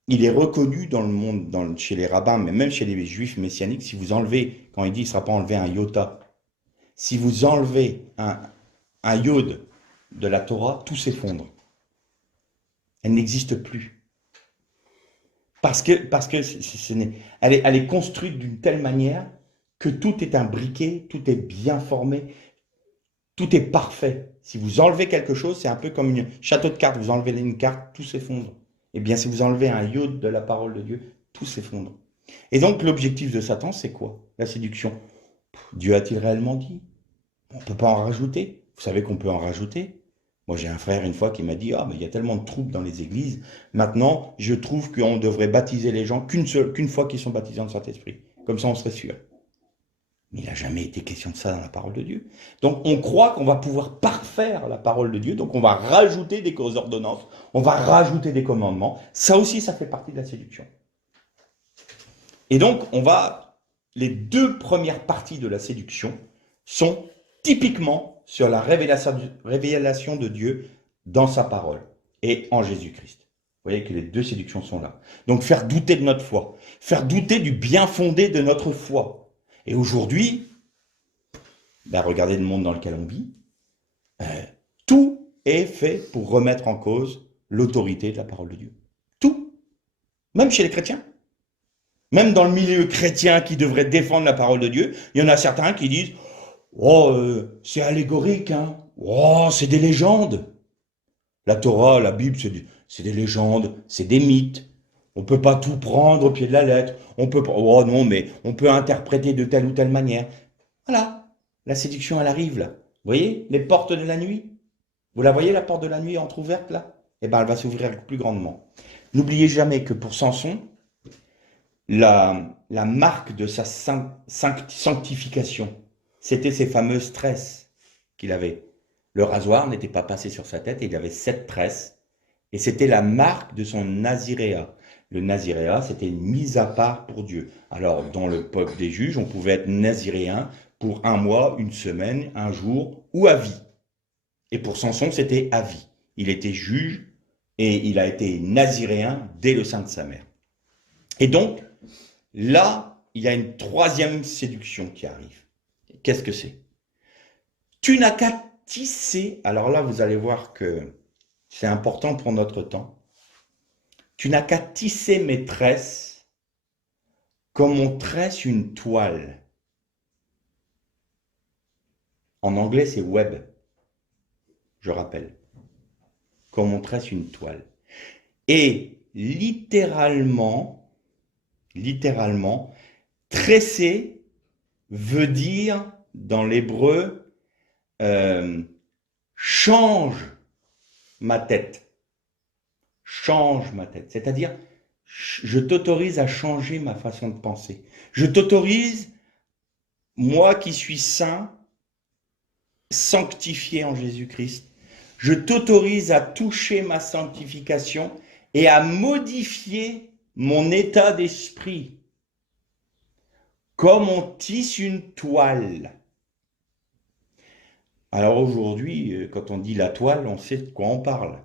il est reconnu dans le monde, chez les rabbins, mais même chez les juifs messianiques, si vous enlevez, quand il dit il ne sera pas enlevé un iota, si vous enlevez un yod de la Torah, tout s'effondre. Elle n'existe plus. Parce que elle est construite d'une telle manière que tout est imbriqué, tout est bien formé, tout est parfait. Si vous enlevez quelque chose, c'est un peu comme un château de cartes. Vous enlevez une carte, tout s'effondre. Eh bien, si vous enlevez un iode de la parole de Dieu, tout s'effondre. Et donc, l'objectif de Satan, c'est quoi? La séduction. Dieu a-t-il réellement dit? On ne peut pas en rajouter. Vous savez qu'on peut en rajouter. Moi, j'ai un frère une fois qui m'a dit « Ah, mais il y a tellement de troubles dans les églises. Maintenant, je trouve qu'on devrait baptiser les gens qu'une fois qu'ils sont baptisés dans le Saint-Esprit. Comme ça, on serait sûr. » Mais il n'a jamais été question de ça dans la parole de Dieu. Donc, on croit qu'on va pouvoir parfaire la parole de Dieu. Donc, on va rajouter des ordonnances. On va rajouter des commandements. Ça aussi, ça fait partie de la séduction. Et donc, les deux premières parties de la séduction sont typiquement sur la révélation de Dieu dans sa parole et en Jésus-Christ. Vous voyez que les deux séductions sont là. Donc faire douter de notre foi, faire douter du bien fondé de notre foi. Et aujourd'hui, ben regardez le monde dans lequel on vit, tout est fait pour remettre en cause l'autorité de la parole de Dieu. Tout. Même chez les chrétiens. Même dans le milieu chrétien qui devrait défendre la parole de Dieu, il y en a certains qui disent oh, c'est allégorique, hein. Oh, c'est des légendes. La Torah, la Bible, c'est des légendes, c'est des mythes. On ne peut pas tout prendre au pied de la lettre. On peut pas, oh non, mais on peut interpréter de telle ou telle manière. Voilà. La séduction, elle arrive là. Vous voyez, les portes de la nuit. Vous la voyez, la porte de la nuit entrouverte là? Eh bien, elle va s'ouvrir plus grandement. N'oubliez jamais que pour Samson, la marque de sa sanctification, c'était ces fameuses tresses qu'il avait. Le rasoir n'était pas passé sur sa tête et il avait 7 tresses. Et c'était la marque de son naziréat. Le naziréat, c'était une mise à part pour Dieu. Alors, dans le peuple des juges, on pouvait être naziréen pour 1 mois, 1 semaine, 1 jour ou à vie. Et pour Samson, c'était à vie. Il était juge et il a été naziréen dès le sein de sa mère. Et donc, là, il y a une 3e séduction qui arrive. Qu'est-ce que c'est? Tu n'as qu'à tisser, alors là, vous allez voir que c'est important pour notre temps. Tu n'as qu'à tisser mes tresses comme on tresse une toile. En anglais, c'est web, je rappelle. Comme on tresse une toile. Et littéralement, tresser veut dire, dans l'hébreu, change ma tête. Change ma tête. C'est-à-dire, je t'autorise à changer ma façon de penser. Je t'autorise, moi qui suis saint, sanctifié en Jésus-Christ, je t'autorise à toucher ma sanctification et à modifier mon état d'esprit. Comme on tisse une toile. Alors aujourd'hui, quand on dit la toile, on sait de quoi on parle.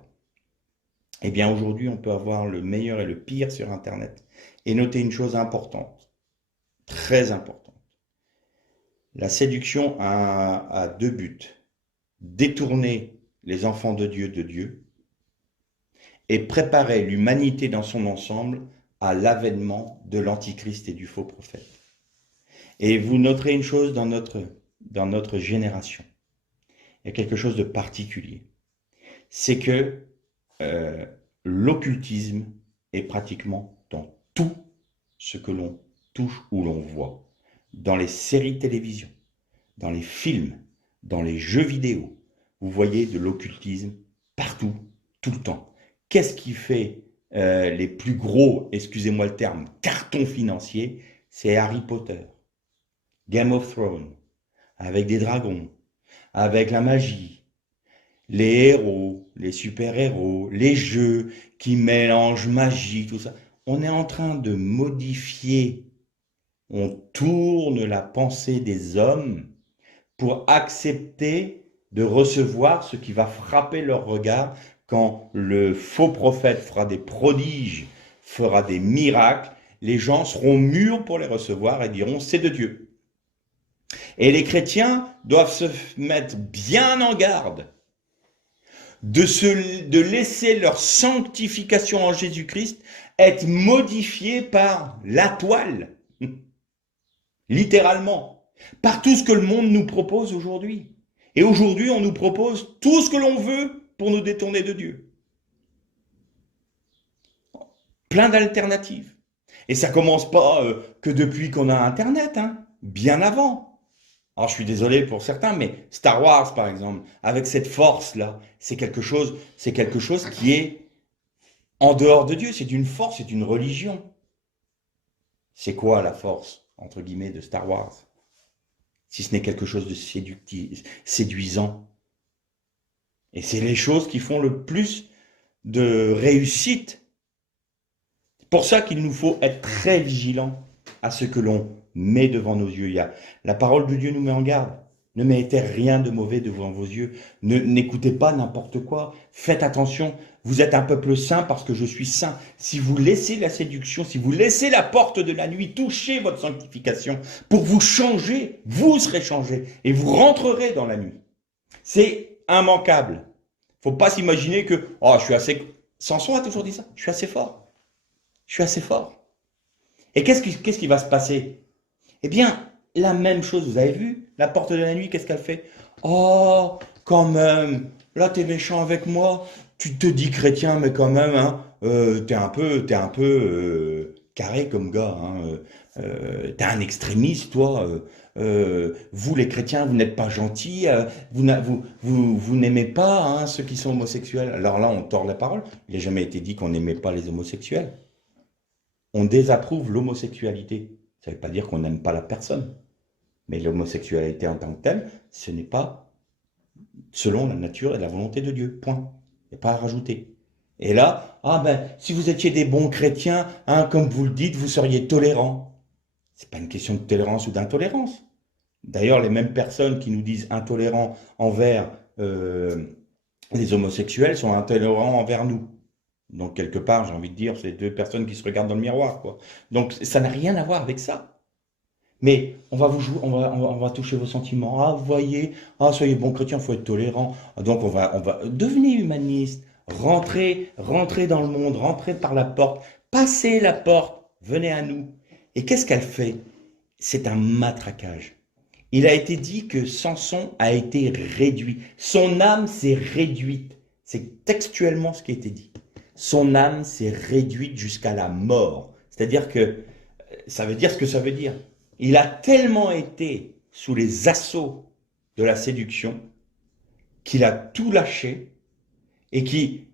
Eh bien aujourd'hui, on peut avoir le meilleur et le pire sur Internet. Et notez une chose importante, très importante. La séduction a 2 buts. Détourner les enfants de Dieu et préparer l'humanité dans son ensemble à l'avènement de l'Antichrist et du faux prophète. Et vous noterez une chose dans notre génération. Il y a quelque chose de particulier. C'est que l'occultisme est pratiquement dans tout ce que l'on touche ou l'on voit. Dans les séries de télévision, dans les films, dans les jeux vidéo. Vous voyez de l'occultisme partout, tout le temps. Qu'est-ce qui fait les plus gros, excusez-moi le terme, cartons financiers? C'est Harry Potter, Game of Thrones, avec des dragons, avec la magie, les héros, les super-héros, les jeux qui mélangent magie, tout ça. On est en train de modifier, on tourne la pensée des hommes pour accepter de recevoir ce qui va frapper leur regard quand le faux prophète fera des prodiges, fera des miracles. Les gens seront mûrs pour les recevoir et diront c'est de Dieu. Et les chrétiens doivent se mettre bien en garde de laisser leur sanctification en Jésus-Christ être modifiée par la toile, littéralement, par tout ce que le monde nous propose aujourd'hui. Et aujourd'hui, on nous propose tout ce que l'on veut pour nous détourner de Dieu. Plein d'alternatives. Et ça commence pas que depuis qu'on a Internet, hein, bien avant. Alors je suis désolé pour certains, mais Star Wars par exemple, avec cette force-là, c'est quelque chose qui est en dehors de Dieu, c'est une force, c'est une religion. C'est quoi la force, entre guillemets, de Star Wars? Si ce n'est quelque chose de séduisant. Et c'est les choses qui font le plus de réussite. C'est pour ça qu'il nous faut être très vigilants à ce que l'on met devant nos yeux. La parole de Dieu nous met en garde. Ne mettez rien de mauvais devant vos yeux. N'écoutez pas n'importe quoi. Faites attention. vous êtes un peuple saint parce que je suis saint. Si vous laissez la séduction, si vous laissez la porte de la nuit toucher votre sanctification, pour vous changer, vous serez changés et vous rentrerez dans la nuit. C'est immanquable. Faut pas s'imaginer que, oh, je suis assez... Samson a toujours dit ça, je suis assez fort. Je suis assez fort. Et qu'est-ce qui va se passer? Eh bien, la même chose, vous avez vu, la porte de la nuit, qu'est-ce qu'elle fait? Oh, quand même, là t'es méchant avec moi, tu te dis chrétien, mais quand même, hein, t'es un peu carré comme gars, hein, t'es un extrémiste, toi. Vous les chrétiens, vous n'êtes pas gentils, vous n'aimez pas hein, ceux qui sont homosexuels. Alors là, on tord la parole. Il n'a jamais été dit qu'on n'aimait pas les homosexuels. On désapprouve l'homosexualité. Ça ne veut pas dire qu'on n'aime pas la personne. Mais l'homosexualité en tant que telle, ce n'est pas selon la nature et la volonté de Dieu. Point. Il n'y a pas à rajouter. Et là, ah ben, si vous étiez des bons chrétiens, hein, comme vous le dites, vous seriez tolérants. Ce n'est pas une question de tolérance ou d'intolérance. D'ailleurs, les mêmes personnes qui nous disent intolérants envers les homosexuels sont intolérants envers nous. Donc, quelque part, j'ai envie de dire, c'est deux personnes qui se regardent dans le miroir, quoi. Donc, ça n'a rien à voir avec ça. Mais on va vous jouer, on va toucher vos sentiments. Ah, vous voyez, ah, soyez bons chrétiens, il faut être tolérant. Donc, on va devenir humaniste, rentrer dans le monde, rentrer par la porte, passez la porte, venez à nous. Et qu'est-ce qu'elle fait? C'est un matraquage. Il a été dit que Samson a été réduit. Son âme s'est réduite. C'est textuellement ce qui a été dit. Son âme s'est réduite jusqu'à la mort. C'est-à-dire que ça veut dire ce que ça veut dire. Il a tellement été sous les assauts de la séduction qu'il a tout lâché et qu'il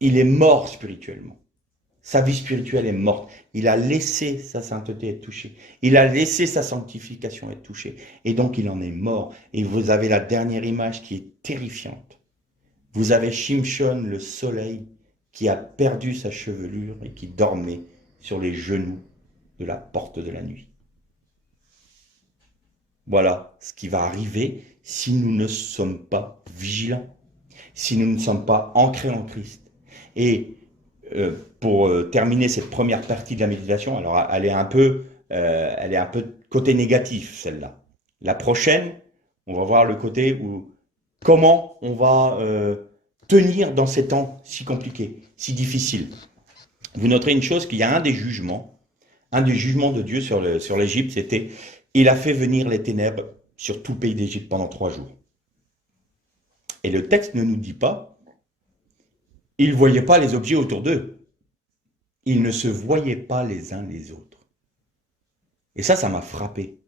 est mort spirituellement. Sa vie spirituelle est morte. Il a laissé sa sainteté être touchée. Il a laissé sa sanctification être touchée. Et donc il en est mort. Et vous avez la dernière image qui est terrifiante. Vous avez Shimshon, le soleil, qui a perdu sa chevelure et qui dormait sur les genoux de la porte de la nuit. Voilà ce qui va arriver si nous ne sommes pas vigilants, si nous ne sommes pas ancrés en Christ. Et pour terminer cette première partie de la méditation, alors elle est un peu côté négatif, celle-là. La prochaine, on va voir le côté où comment on va tenir dans ces temps si compliqués, si difficiles. Vous noterez une chose, qu'il y a un des jugements de Dieu sur l'Égypte, c'était il a fait venir les ténèbres sur tout le pays d'Égypte pendant 3 jours. Et le texte ne nous dit pas, ils ne voyaient pas les objets autour d'eux. Ils ne se voyaient pas les uns les autres. Et ça m'a frappé.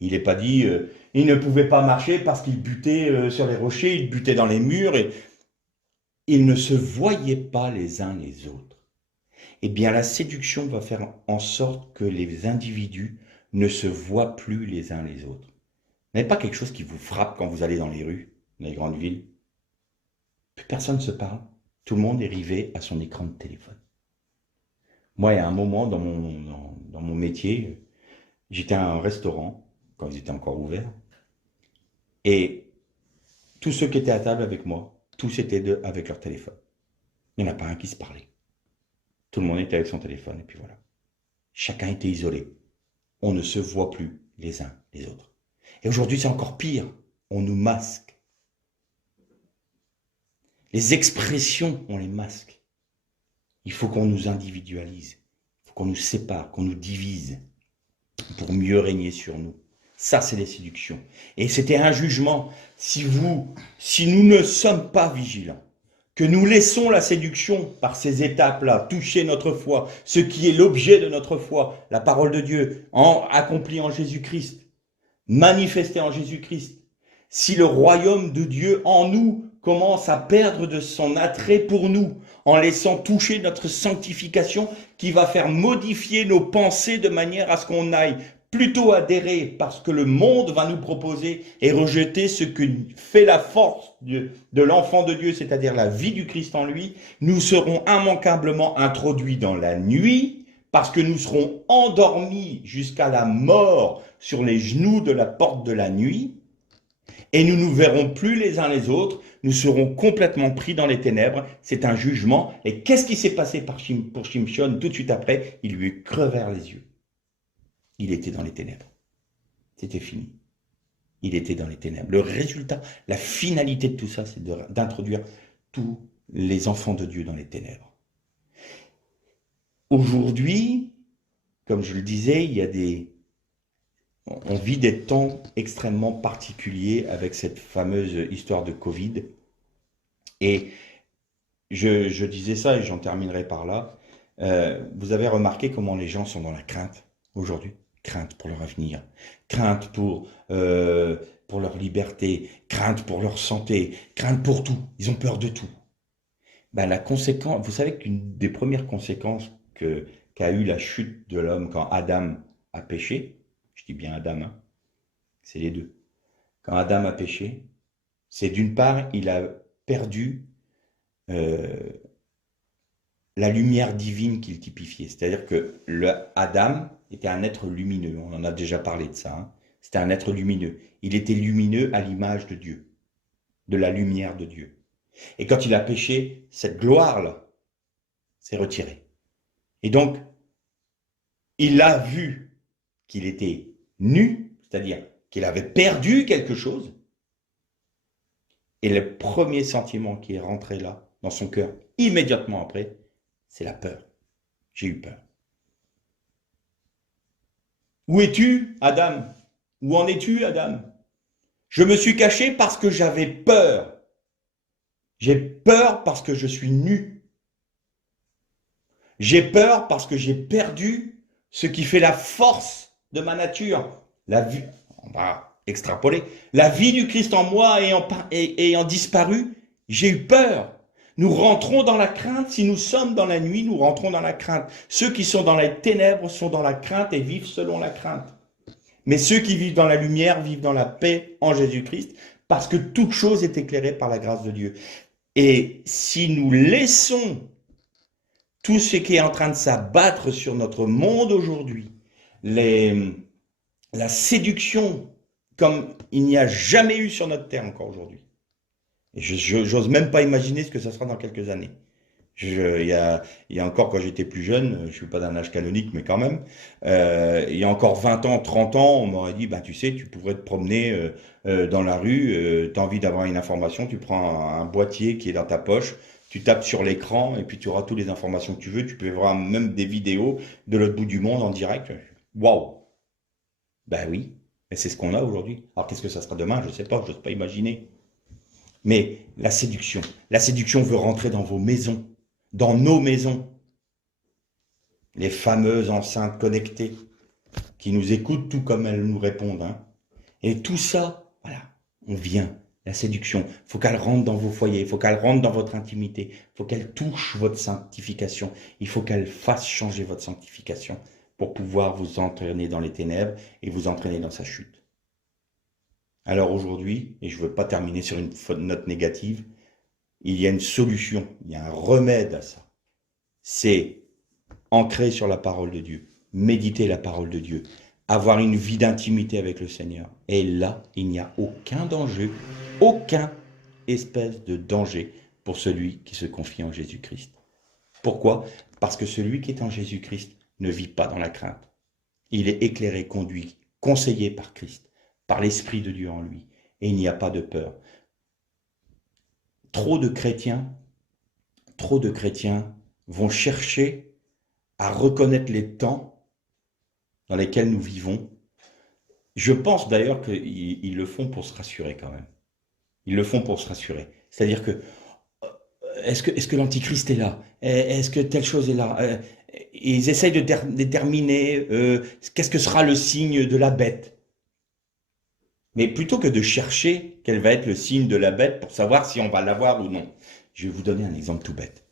Il n'est pas dit, ils ne pouvaient pas marcher parce qu'ils butaient sur les rochers, ils butaient dans les murs. Et ils ne se voyaient pas les uns les autres. Eh bien, la séduction va faire en sorte que les individus ne se voient plus les uns les autres. Vous n'avez pas quelque chose qui vous frappe quand vous allez dans les rues, dans les grandes villes? Plus personne ne se parle. Tout le monde est rivé à son écran de téléphone. Moi, il y a un moment dans mon métier, j'étais à un restaurant, quand ils étaient encore ouverts, et tous ceux qui étaient à table avec moi, tous étaient avec leur téléphone. Il n'y en a pas un qui se parlait. Tout le monde était avec son téléphone, et puis voilà. Chacun était isolé. On ne se voit plus les uns les autres. Et aujourd'hui, c'est encore pire. On nous masque. Les expressions, on les masque. Il faut qu'on nous individualise. Il faut qu'on nous sépare, qu'on nous divise pour mieux régner sur nous. Ça, c'est les séductions. Et c'était un jugement. Si nous ne sommes pas vigilants, que nous laissons la séduction par ces étapes-là toucher notre foi, ce qui est l'objet de notre foi, la parole de Dieu, accomplie en Jésus-Christ, manifestée en Jésus-Christ, si le royaume de Dieu en nous commence à perdre de son attrait pour nous, en laissant toucher notre sanctification qui va faire modifier nos pensées de manière à ce qu'on aille plutôt adhérer parce que le monde va nous proposer et rejeter ce que fait la force de l'enfant de Dieu, c'est-à-dire la vie du Christ en lui, nous serons immanquablement introduits dans la nuit parce que nous serons endormis jusqu'à la mort sur les genoux de la porte de la nuit et nous ne nous verrons plus les uns les autres, nous serons complètement pris dans les ténèbres. C'est un jugement. Et qu'est-ce qui s'est passé pour Shimshon tout de suite après? Il lui crevèrent les yeux. Il était dans les ténèbres. C'était fini. Il était dans les ténèbres. Le résultat, la finalité de tout ça, c'est d'introduire tous les enfants de Dieu dans les ténèbres. Aujourd'hui, comme je le disais, on vit des temps extrêmement particuliers avec cette fameuse histoire de Covid. Et je disais ça et j'en terminerai par là. Vous avez remarqué comment les gens sont dans la crainte aujourd'hui? Crainte pour leur avenir, crainte pour leur liberté, crainte pour leur santé, crainte pour tout. Ils ont peur de tout. Ben, la conséquence, vous savez qu'une des premières conséquences qu'a eu la chute de l'homme quand Adam a péché, je dis bien Adam, hein, c'est les deux. Quand Adam a péché, c'est d'une part, il a perdu la lumière divine qu'il typifiait. C'est-à-dire que Adam était un être lumineux, on en a déjà parlé de ça. Hein. C'était un être lumineux. Il était lumineux à l'image de Dieu, de la lumière de Dieu. Et quand il a péché, cette gloire-là s'est retirée. Et donc, il a vu qu'il était nu, c'est-à-dire qu'il avait perdu quelque chose. Et le premier sentiment qui est rentré là, dans son cœur, immédiatement après, c'est la peur. J'ai eu peur. Où es-tu, Adam? Où en es-tu, Adam? Je me suis caché parce que j'avais peur. J'ai peur parce que je suis nu. J'ai peur parce que j'ai perdu ce qui fait la force de ma nature. La vie, on va extrapoler. La vie du Christ en moi ayant disparu, j'ai eu peur. Nous rentrons dans la crainte. Si nous sommes dans la nuit, nous rentrons dans la crainte. Ceux qui sont dans les ténèbres sont dans la crainte et vivent selon la crainte. Mais ceux qui vivent dans la lumière vivent dans la paix en Jésus-Christ, parce que toute chose est éclairée par la grâce de Dieu. Et si nous laissons tout ce qui est en train de s'abattre sur notre monde aujourd'hui, la séduction comme il n'y a jamais eu sur notre terre encore aujourd'hui, et j'ose même pas imaginer ce que ça sera dans quelques années. Il y a encore, quand j'étais plus jeune, je ne suis pas d'un âge canonique, mais quand même, il y a encore 20 ans, 30 ans, on m'aurait dit, ben, tu sais, tu pourrais te promener dans la rue, tu as envie d'avoir une information, tu prends un boîtier qui est dans ta poche, tu tapes sur l'écran et puis tu auras toutes les informations que tu veux, tu peux voir même des vidéos de l'autre bout du monde en direct. Waouh! Ben oui, mais c'est ce qu'on a aujourd'hui. Alors qu'est-ce que ça sera demain? Je ne sais pas, je n'ose pas imaginer. Mais la séduction veut rentrer dans vos maisons, dans nos maisons. Les fameuses enceintes connectées qui nous écoutent tout comme elles nous répondent. Hein. Et tout ça, voilà, on vient. La séduction, il faut qu'elle rentre dans vos foyers, il faut qu'elle rentre dans votre intimité, il faut qu'elle touche votre sanctification, il faut qu'elle fasse changer votre sanctification pour pouvoir vous entraîner dans les ténèbres et vous entraîner dans sa chute. Alors aujourd'hui, et je ne veux pas terminer sur une note négative, il y a une solution, il y a un remède à ça. C'est ancrer sur la parole de Dieu, méditer la parole de Dieu, avoir une vie d'intimité avec le Seigneur. Et là, il n'y a aucun danger, aucun espèce de danger pour celui qui se confie en Jésus-Christ. Pourquoi? Parce que celui qui est en Jésus-Christ ne vit pas dans la crainte. Il est éclairé, conduit, conseillé par Christ, par l'Esprit de Dieu en lui. Et il n'y a pas de peur. Trop de chrétiens vont chercher à reconnaître les temps dans lesquels nous vivons. Je pense d'ailleurs qu'ils le font pour se rassurer quand même. Ils le font pour se rassurer. C'est-à-dire que, est-ce que l'Antichrist est là? Est-ce que telle chose est là? Ils essayent de déterminer qu'est-ce que sera le signe de la bête. Mais plutôt que de chercher quel va être le signe de la bête pour savoir si on va l'avoir ou non. Je vais vous donner un exemple tout bête.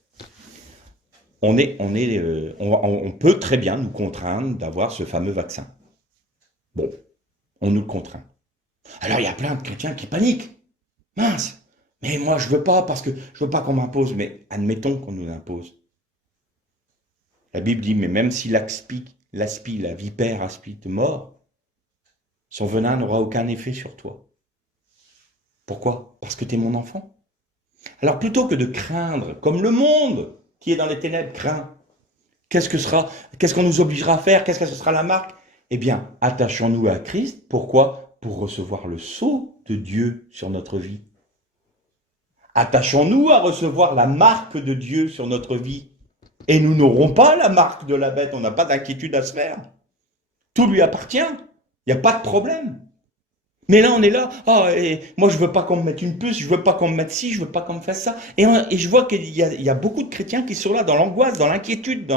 On peut très bien nous contraindre d'avoir ce fameux vaccin. Bon, on nous le contraint. Alors il y a plein de chrétiens qui paniquent. Mince, mais moi je veux pas parce que je veux pas qu'on m'impose. Mais admettons qu'on nous l'impose. La Bible dit, mais même si la vipère aspie de mort, son venin n'aura aucun effet sur toi. Pourquoi? Parce que tu es mon enfant. Alors plutôt que de craindre, comme le monde qui est dans les ténèbres craint, qu'est-ce qu'on nous obligera à faire? Qu'est-ce que ce sera la marque? Eh bien, attachons-nous à Christ. Pourquoi? Pour recevoir le sceau de Dieu sur notre vie. Attachons-nous à recevoir la marque de Dieu sur notre vie. Et nous n'aurons pas la marque de la bête, on n'a pas d'inquiétude à se faire. Tout lui appartient, il n'y a pas de problème. Mais là, on est là, ah, et moi je veux pas qu'on me mette une puce, je veux pas qu'on me mette ci, je veux pas qu'on me fasse ça. Et je vois il y a beaucoup de chrétiens qui sont là dans l'angoisse, dans l'inquiétude,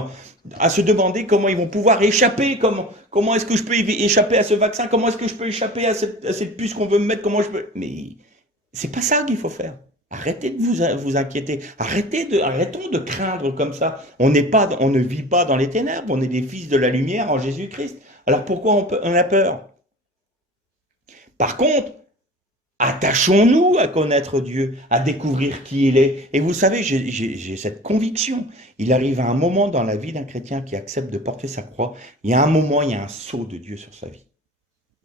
à se demander comment ils vont pouvoir échapper, comment est-ce que je peux échapper à ce vaccin, comment est-ce que je peux échapper à cette puce qu'on veut me mettre, comment je peux... Mais c'est pas ça qu'il faut faire. Arrêtez de vous inquiéter. Arrêtons de craindre comme ça. On ne vit pas dans les ténèbres. On est des fils de la lumière en Jésus-Christ. Alors pourquoi on a peur? Par contre, attachons-nous à connaître Dieu, à découvrir qui il est. Et vous savez, j'ai cette conviction. Il arrive à un moment dans la vie d'un chrétien qui accepte de porter sa croix. Il y a un moment, il y a un sceau de Dieu sur sa vie.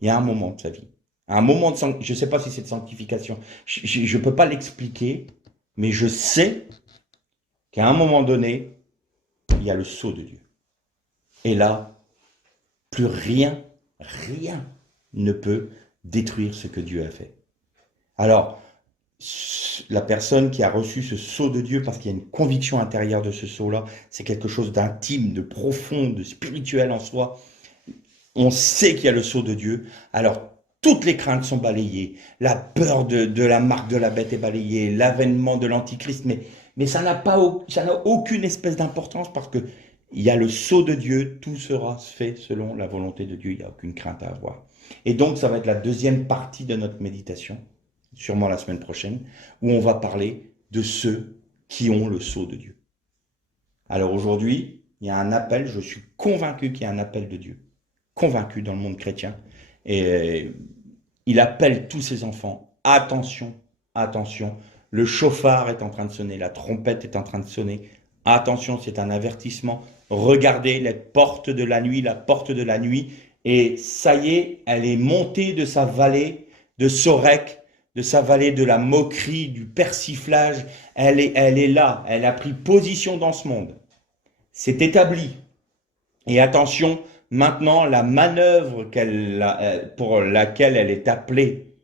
Il y a un moment de sa vie. Un moment de je ne sais pas si c'est de sanctification. Je ne peux pas l'expliquer, mais je sais qu'à un moment donné, il y a le sceau de Dieu. Et là, plus rien ne peut détruire ce que Dieu a fait. Alors, la personne qui a reçu ce sceau de Dieu, parce qu'il y a une conviction intérieure de ce sceau-là, c'est quelque chose d'intime, de profond, de spirituel en soi. On sait qu'il y a le sceau de Dieu. Alors, toutes les craintes sont balayées. La peur de la marque de la bête est balayée. L'avènement de l'antichrist. Mais ça n'a aucune espèce d'importance parce que il y a le sceau de Dieu. Tout sera fait selon la volonté de Dieu. Il n'y a aucune crainte à avoir. Et donc, ça va être la deuxième partie de notre méditation, sûrement la semaine prochaine, où on va parler de ceux qui ont le sceau de Dieu. Alors aujourd'hui, il y a un appel. Je suis convaincu qu'il y a un appel de Dieu. Convaincu dans le monde chrétien. Et il appelle tous ses enfants. Attention, attention. Le chauffard est en train de sonner, la trompette est en train de sonner. Attention, c'est un avertissement. Regardez les portes de la nuit, la porte de la nuit. Et ça y est, elle est montée de sa vallée de Sorek, de sa vallée de la moquerie, du persiflage. Elle est là, elle a pris position dans ce monde. C'est établi. Et attention, maintenant, la manœuvre pour laquelle elle est appelée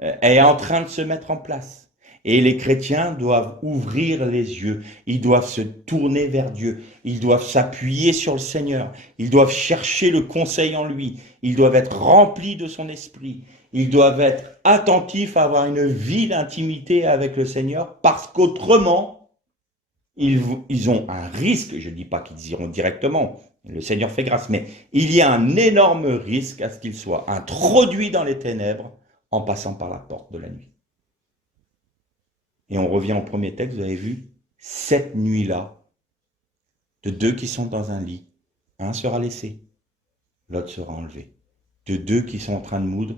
est en train de se mettre en place. Et les chrétiens doivent ouvrir les yeux, ils doivent se tourner vers Dieu, ils doivent s'appuyer sur le Seigneur, ils doivent chercher le conseil en lui, ils doivent être remplis de son esprit, ils doivent être attentifs à avoir une vie d'intimité avec le Seigneur, parce qu'autrement, ils ont un risque, je ne dis pas qu'ils iront directement, le Seigneur fait grâce, mais il y a un énorme risque à ce qu'ils soient introduits dans les ténèbres en passant par la porte de la nuit. Et on revient au premier texte, vous avez vu, cette nuit-là, de deux qui sont dans un lit, un sera laissé, l'autre sera enlevé. De deux qui sont en train de moudre,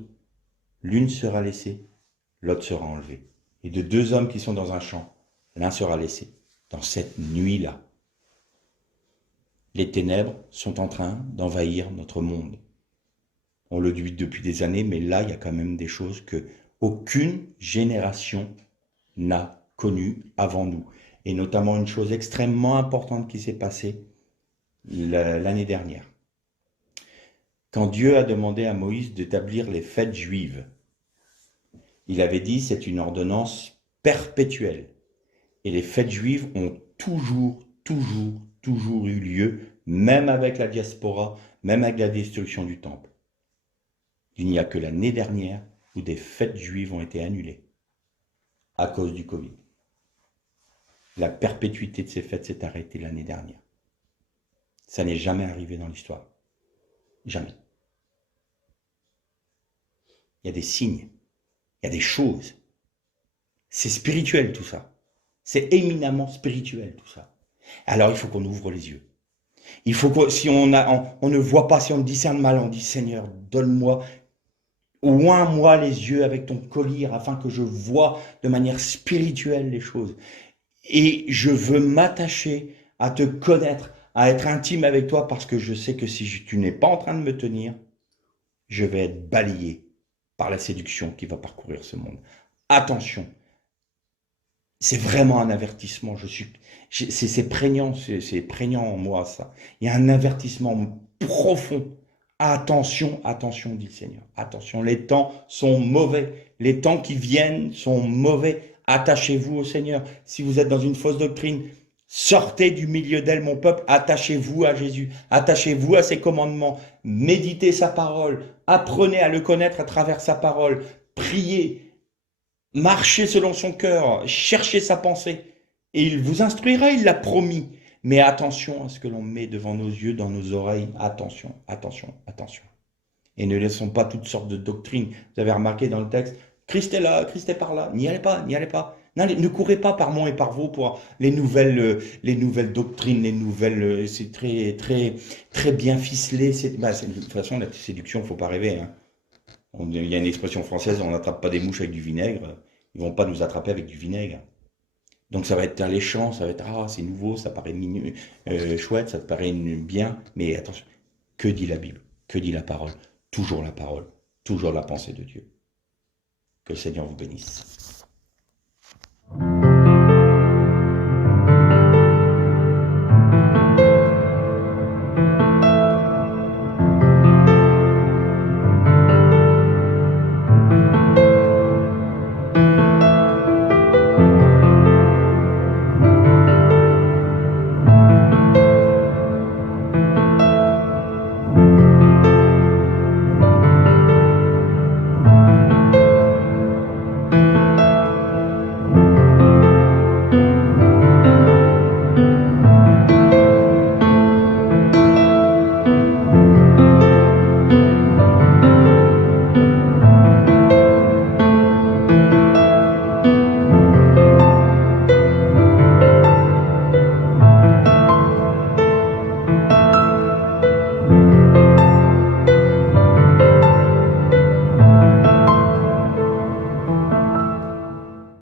l'une sera laissée, l'autre sera enlevée. Et de deux hommes qui sont dans un champ, l'un sera laissé. Dans cette nuit-là, les ténèbres sont en train d'envahir notre monde. On le dit depuis des années, mais là, il y a quand même des choses que aucune génération n'a connues avant nous. Et notamment une chose extrêmement importante qui s'est passée l'année dernière. Quand Dieu a demandé à Moïse d'établir les fêtes juives, il avait dit c'est une ordonnance perpétuelle. Et les fêtes juives ont toujours eu lieu, même avec la diaspora, même avec la destruction du temple. Il n'y a que l'année dernière où des fêtes juives ont été annulées à cause du Covid. La perpétuité de ces fêtes s'est arrêtée l'année dernière. Ça n'est jamais arrivé dans l'histoire. Jamais. Il y a des signes, il y a des choses. C'est spirituel tout ça. C'est éminemment spirituel tout ça. Alors il faut qu'on ouvre les yeux. Il faut que si on ne voit pas, si on discerne mal, on dit Seigneur, donne-moi, oins-moi les yeux avec ton collier afin que je vois de manière spirituelle les choses. Et je veux m'attacher à te connaître, à être intime avec toi parce que je sais que si tu n'es pas en train de me tenir, je vais être balayé par la séduction qui va parcourir ce monde. Attention. C'est vraiment un avertissement. C'est prégnant, c'est prégnant en moi ça. Il y a un avertissement profond. Attention, attention, dit le Seigneur. Attention, les temps sont mauvais. Les temps qui viennent sont mauvais. Attachez-vous au Seigneur. Si vous êtes dans une fausse doctrine, sortez du milieu d'elle, mon peuple. Attachez-vous à Jésus. Attachez-vous à ses commandements. Méditez sa parole. Apprenez à le connaître à travers sa parole. Priez. Marchez selon son cœur, cherchez sa pensée, et il vous instruira, il l'a promis. Mais attention à ce que l'on met devant nos yeux, dans nos oreilles. Attention, attention, attention. Et ne laissons pas toutes sortes de doctrines. Vous avez remarqué dans le texte, Christ est là, Christ est par là. N'y allez pas, n'y allez pas. Ne courez pas par Mont et par Vaux pour les nouvelles doctrines, les nouvelles. C'est très, très, très bien ficelé. De toute façon, la séduction, il ne faut pas rêver, hein. Il y a une expression française, on n'attrape pas des mouches avec du vinaigre. Ils vont pas nous attraper avec du vinaigre. Donc ça va être alléchant, ça va être ah c'est nouveau, ça paraît chouette, ça te paraît bien, mais attention, que dit la Bible? Que dit la parole, toujours la pensée de Dieu. Que le Seigneur vous bénisse.